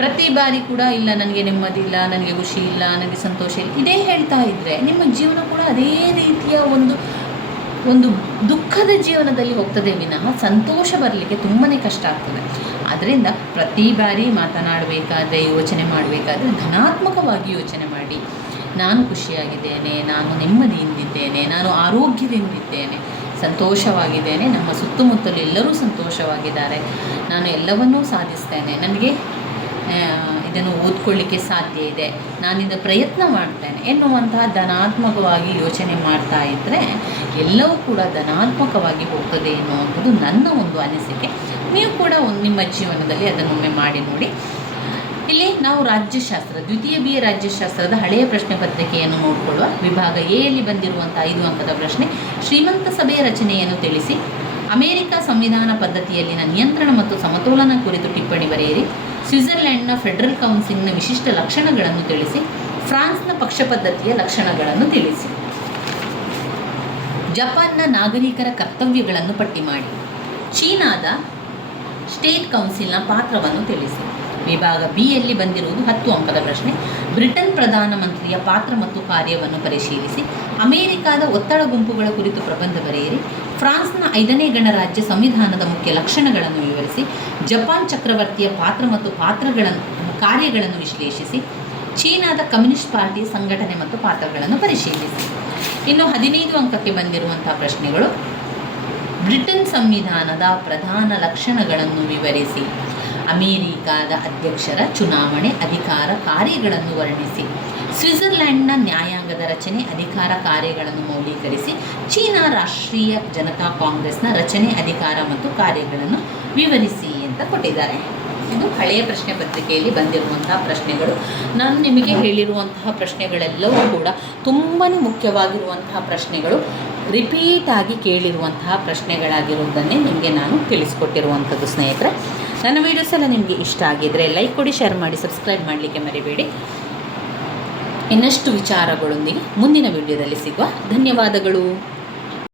ಪ್ರತಿ ಬಾರಿ ಕೂಡ ಇಲ್ಲ ನನಗೆ ನೆಮ್ಮದಿ ಇಲ್ಲ, ನನಗೆ ಖುಷಿ ಇಲ್ಲ, ನನಗೆ ಸಂತೋಷ ಇಲ್ಲ, ಇದೇ ಹೇಳ್ತಾ ಇದ್ದರೆ ನಿಮ್ಮ ಜೀವನ ಕೂಡ ಅದೇ ರೀತಿಯ ಒಂದು ದುಃಖದ ಜೀವನದಲ್ಲಿ ಹೋಗ್ತದೆ ವಿನಃ ಸಂತೋಷ ಬರಲಿಕ್ಕೆ ತುಂಬಾ ಕಷ್ಟ ಆಗ್ತದೆ. ಆದ್ದರಿಂದ ಪ್ರತಿ ಬಾರಿ ಮಾತನಾಡಬೇಕಾದ್ರೆ, ಯೋಚನೆ ಮಾಡಬೇಕಾದ್ರೆ ಧನಾತ್ಮಕವಾಗಿ ಯೋಚನೆ ಮಾಡಿ. ನಾನು ಖುಷಿಯಾಗಿದ್ದೇನೆ, ನಾನು ನೆಮ್ಮದಿಯಿಂದಿದ್ದೇನೆ, ನಾನು ಆರೋಗ್ಯದಿಂದಿದ್ದೇನೆ, ಸಂತೋಷವಾಗಿದ್ದೇನೆ, ನಮ್ಮ ಸುತ್ತಮುತ್ತಲು ಎಲ್ಲರೂ ಸಂತೋಷವಾಗಿದ್ದಾರೆ, ನಾನು ಎಲ್ಲವನ್ನೂ ಸಾಧಿಸ್ತೇನೆ, ನನಗೆ ಇದನ್ನು ಓದ್ಕೊಳ್ಳಿಕ್ಕೆ ಸಾಧ್ಯ ಇದೆ, ನಾನಿಂದ ಪ್ರಯತ್ನ ಮಾಡ್ತೇನೆ ಎನ್ನುವಂತಹ ಧನಾತ್ಮಕವಾಗಿ ಯೋಚನೆ ಮಾಡ್ತಾ ಇದ್ದರೆ ಎಲ್ಲವೂ ಕೂಡ ಧನಾತ್ಮಕವಾಗಿ ಹೋಗ್ತದೆ ಎನ್ನುವಂಥದ್ದು ನನ್ನ ಒಂದು ಅನಿಸಿಕೆ. ನೀವು ಕೂಡ ನಿಮ್ಮ ಜೀವನದಲ್ಲಿ ಅದನ್ನೊಮ್ಮೆ ಮಾಡಿ ನೋಡಿ. ಇಲ್ಲಿ ನಾವು ರಾಜ್ಯಶಾಸ್ತ್ರ ದ್ವಿತೀಯ BA ರಾಜ್ಯಶಾಸ್ತ್ರದ ಹಳೆಯ ಪ್ರಶ್ನೆ ಪತ್ರಿಕೆಯನ್ನು ನೋಡಿಕೊಳ್ಳುವ. ವಿಭಾಗ ಎಯಲ್ಲಿ ಬಂದಿರುವಂಥ 5 ಅಂಕದ ಪ್ರಶ್ನೆ, ಶ್ರೀಮಂತ ಸಭೆಯ ರಚನೆಯನ್ನು ತಿಳಿಸಿ. ಅಮೆರಿಕ ಸಂವಿಧಾನ ಪದ್ಧತಿಯಲ್ಲಿನ ನಿಯಂತ್ರಣ ಮತ್ತು ಸಮತೋಲನ ಕುರಿತು ಟಿಪ್ಪಣಿ ಬರೆಯಿರಿ. ಸ್ವಿಟ್ಜರ್ಲೆಂಡ್ನ ಫೆಡರಲ್ ಕೌನ್ಸಿಲ್ನ ವಿಶಿಷ್ಟ ಲಕ್ಷಣಗಳನ್ನು ತಿಳಿಸಿ. ಫ್ರಾನ್ಸ್ನ ಪಕ್ಷ ಪದ್ಧತಿಯ ಲಕ್ಷಣಗಳನ್ನು ತಿಳಿಸಿ. ಜಪಾನ್ನ ನಾಗರಿಕರ ಕರ್ತವ್ಯಗಳನ್ನು ಪಟ್ಟಿ ಮಾಡಿ. ಚೀನಾದ ಸ್ಟೇಟ್ ಕೌನ್ಸಿಲ್ನ ಪಾತ್ರವನ್ನು ತಿಳಿಸಿ. ವಿಭಾಗ ಬಿ ಯಲ್ಲಿ ಬಂದಿರುವುದು 10 ಅಂಕದ ಪ್ರಶ್ನೆ. ಬ್ರಿಟನ್ ಪ್ರಧಾನಮಂತ್ರಿಯ ಪಾತ್ರ ಮತ್ತು ಕಾರ್ಯವನ್ನು ಪರಿಶೀಲಿಸಿ. ಅಮೆರಿಕಾದ ಒತ್ತಡ ಗುಂಪುಗಳ ಕುರಿತು ಪ್ರಬಂಧ ಬರೆಯಿರಿ. ಫ್ರಾನ್ಸ್ನ 5ನೇ ಗಣರಾಜ್ಯ ಸಂವಿಧಾನದ ಮುಖ್ಯ ಲಕ್ಷಣಗಳನ್ನು ವಿವರಿಸಿ. ಜಪಾನ್ ಚಕ್ರವರ್ತಿಯ ಪಾತ್ರ ಮತ್ತು ಕಾರ್ಯಗಳನ್ನು ವಿಶ್ಲೇಷಿಸಿ. ಚೀನಾದ ಕಮ್ಯುನಿಸ್ಟ್ ಪಾರ್ಟಿಯ ಸಂಘಟನೆ ಮತ್ತು ಪಾತ್ರಗಳನ್ನು ಪರಿಶೀಲಿಸಿ. ಇನ್ನು 15 ಅಂಕಕ್ಕೆ ಬಂದಿರುವಂತಹ ಪ್ರಶ್ನೆಗಳು. ಬ್ರಿಟನ್ ಸಂವಿಧಾನದ ಪ್ರಧಾನ ಲಕ್ಷಣಗಳನ್ನು ವಿವರಿಸಿ. ಅಮೆರಿಕಾದ ಅಧ್ಯಕ್ಷರ ಚುನಾವಣೆ, ಅಧಿಕಾರ ಕಾರ್ಯಗಳನ್ನು ವರ್ಣಿಸಿ. ಸ್ವಿಟ್ಜರ್ಲ್ಯಾಂಡ್ನ ನ್ಯಾಯಾಂಗದ ರಚನೆ, ಅಧಿಕಾರ ಕಾರ್ಯಗಳನ್ನು ಮೌಲ್ಯೀಕರಿಸಿ. ಚೀನಾ ರಾಷ್ಟ್ರೀಯ ಜನತಾ ಕಾಂಗ್ರೆಸ್ನ ರಚನೆ, ಅಧಿಕಾರ ಮತ್ತು ಕಾರ್ಯಗಳನ್ನು ವಿವರಿಸಿ ಅಂತ ಕೊಟ್ಟಿದ್ದಾರೆ. ಇದು ಹಳೆಯ ಪ್ರಶ್ನೆ ಪತ್ರಿಕೆಯಲ್ಲಿ ಬಂದಿರುವಂತಹ ಪ್ರಶ್ನೆಗಳು. ನಾನು ನಿಮಗೆ ಹೇಳಿರುವಂತಹ ಪ್ರಶ್ನೆಗಳೆಲ್ಲವೂ ಕೂಡ ತುಂಬಾ ಮುಖ್ಯವಾಗಿರುವಂತಹ ಪ್ರಶ್ನೆಗಳು, ರಿಪೀಟಾಗಿ ಕೇಳಿರುವಂತಹ ಪ್ರಶ್ನೆಗಳಾಗಿರುವುದನ್ನೇ ನಿಮಗೆ ನಾನು ತಿಳಿಸ್ಕೊಟ್ಟಿರುವಂಥದ್ದು ಸ್ನೇಹಿತರೆ. ನನ್ನ ವೀಡಿಯೋಸ್ ಎಲ್ಲ ನಿಮಗೆ ಇಷ್ಟ ಆಗಿದ್ದರೆ ಲೈಕ್ ಕೊಡಿ, ಶೇರ್ ಮಾಡಿ, ಸಬ್ಸ್ಕ್ರೈಬ್ ಮಾಡಲಿಕ್ಕೆ ಮರಿಬೇಡಿ. ಇನ್ನಷ್ಟು ವಿಚಾರಗಳೊಂದಿಗೆ ಮುಂದಿನ ವಿಡಿಯೋದಲ್ಲಿ ಸಿಗುವ. ಧನ್ಯವಾದಗಳು.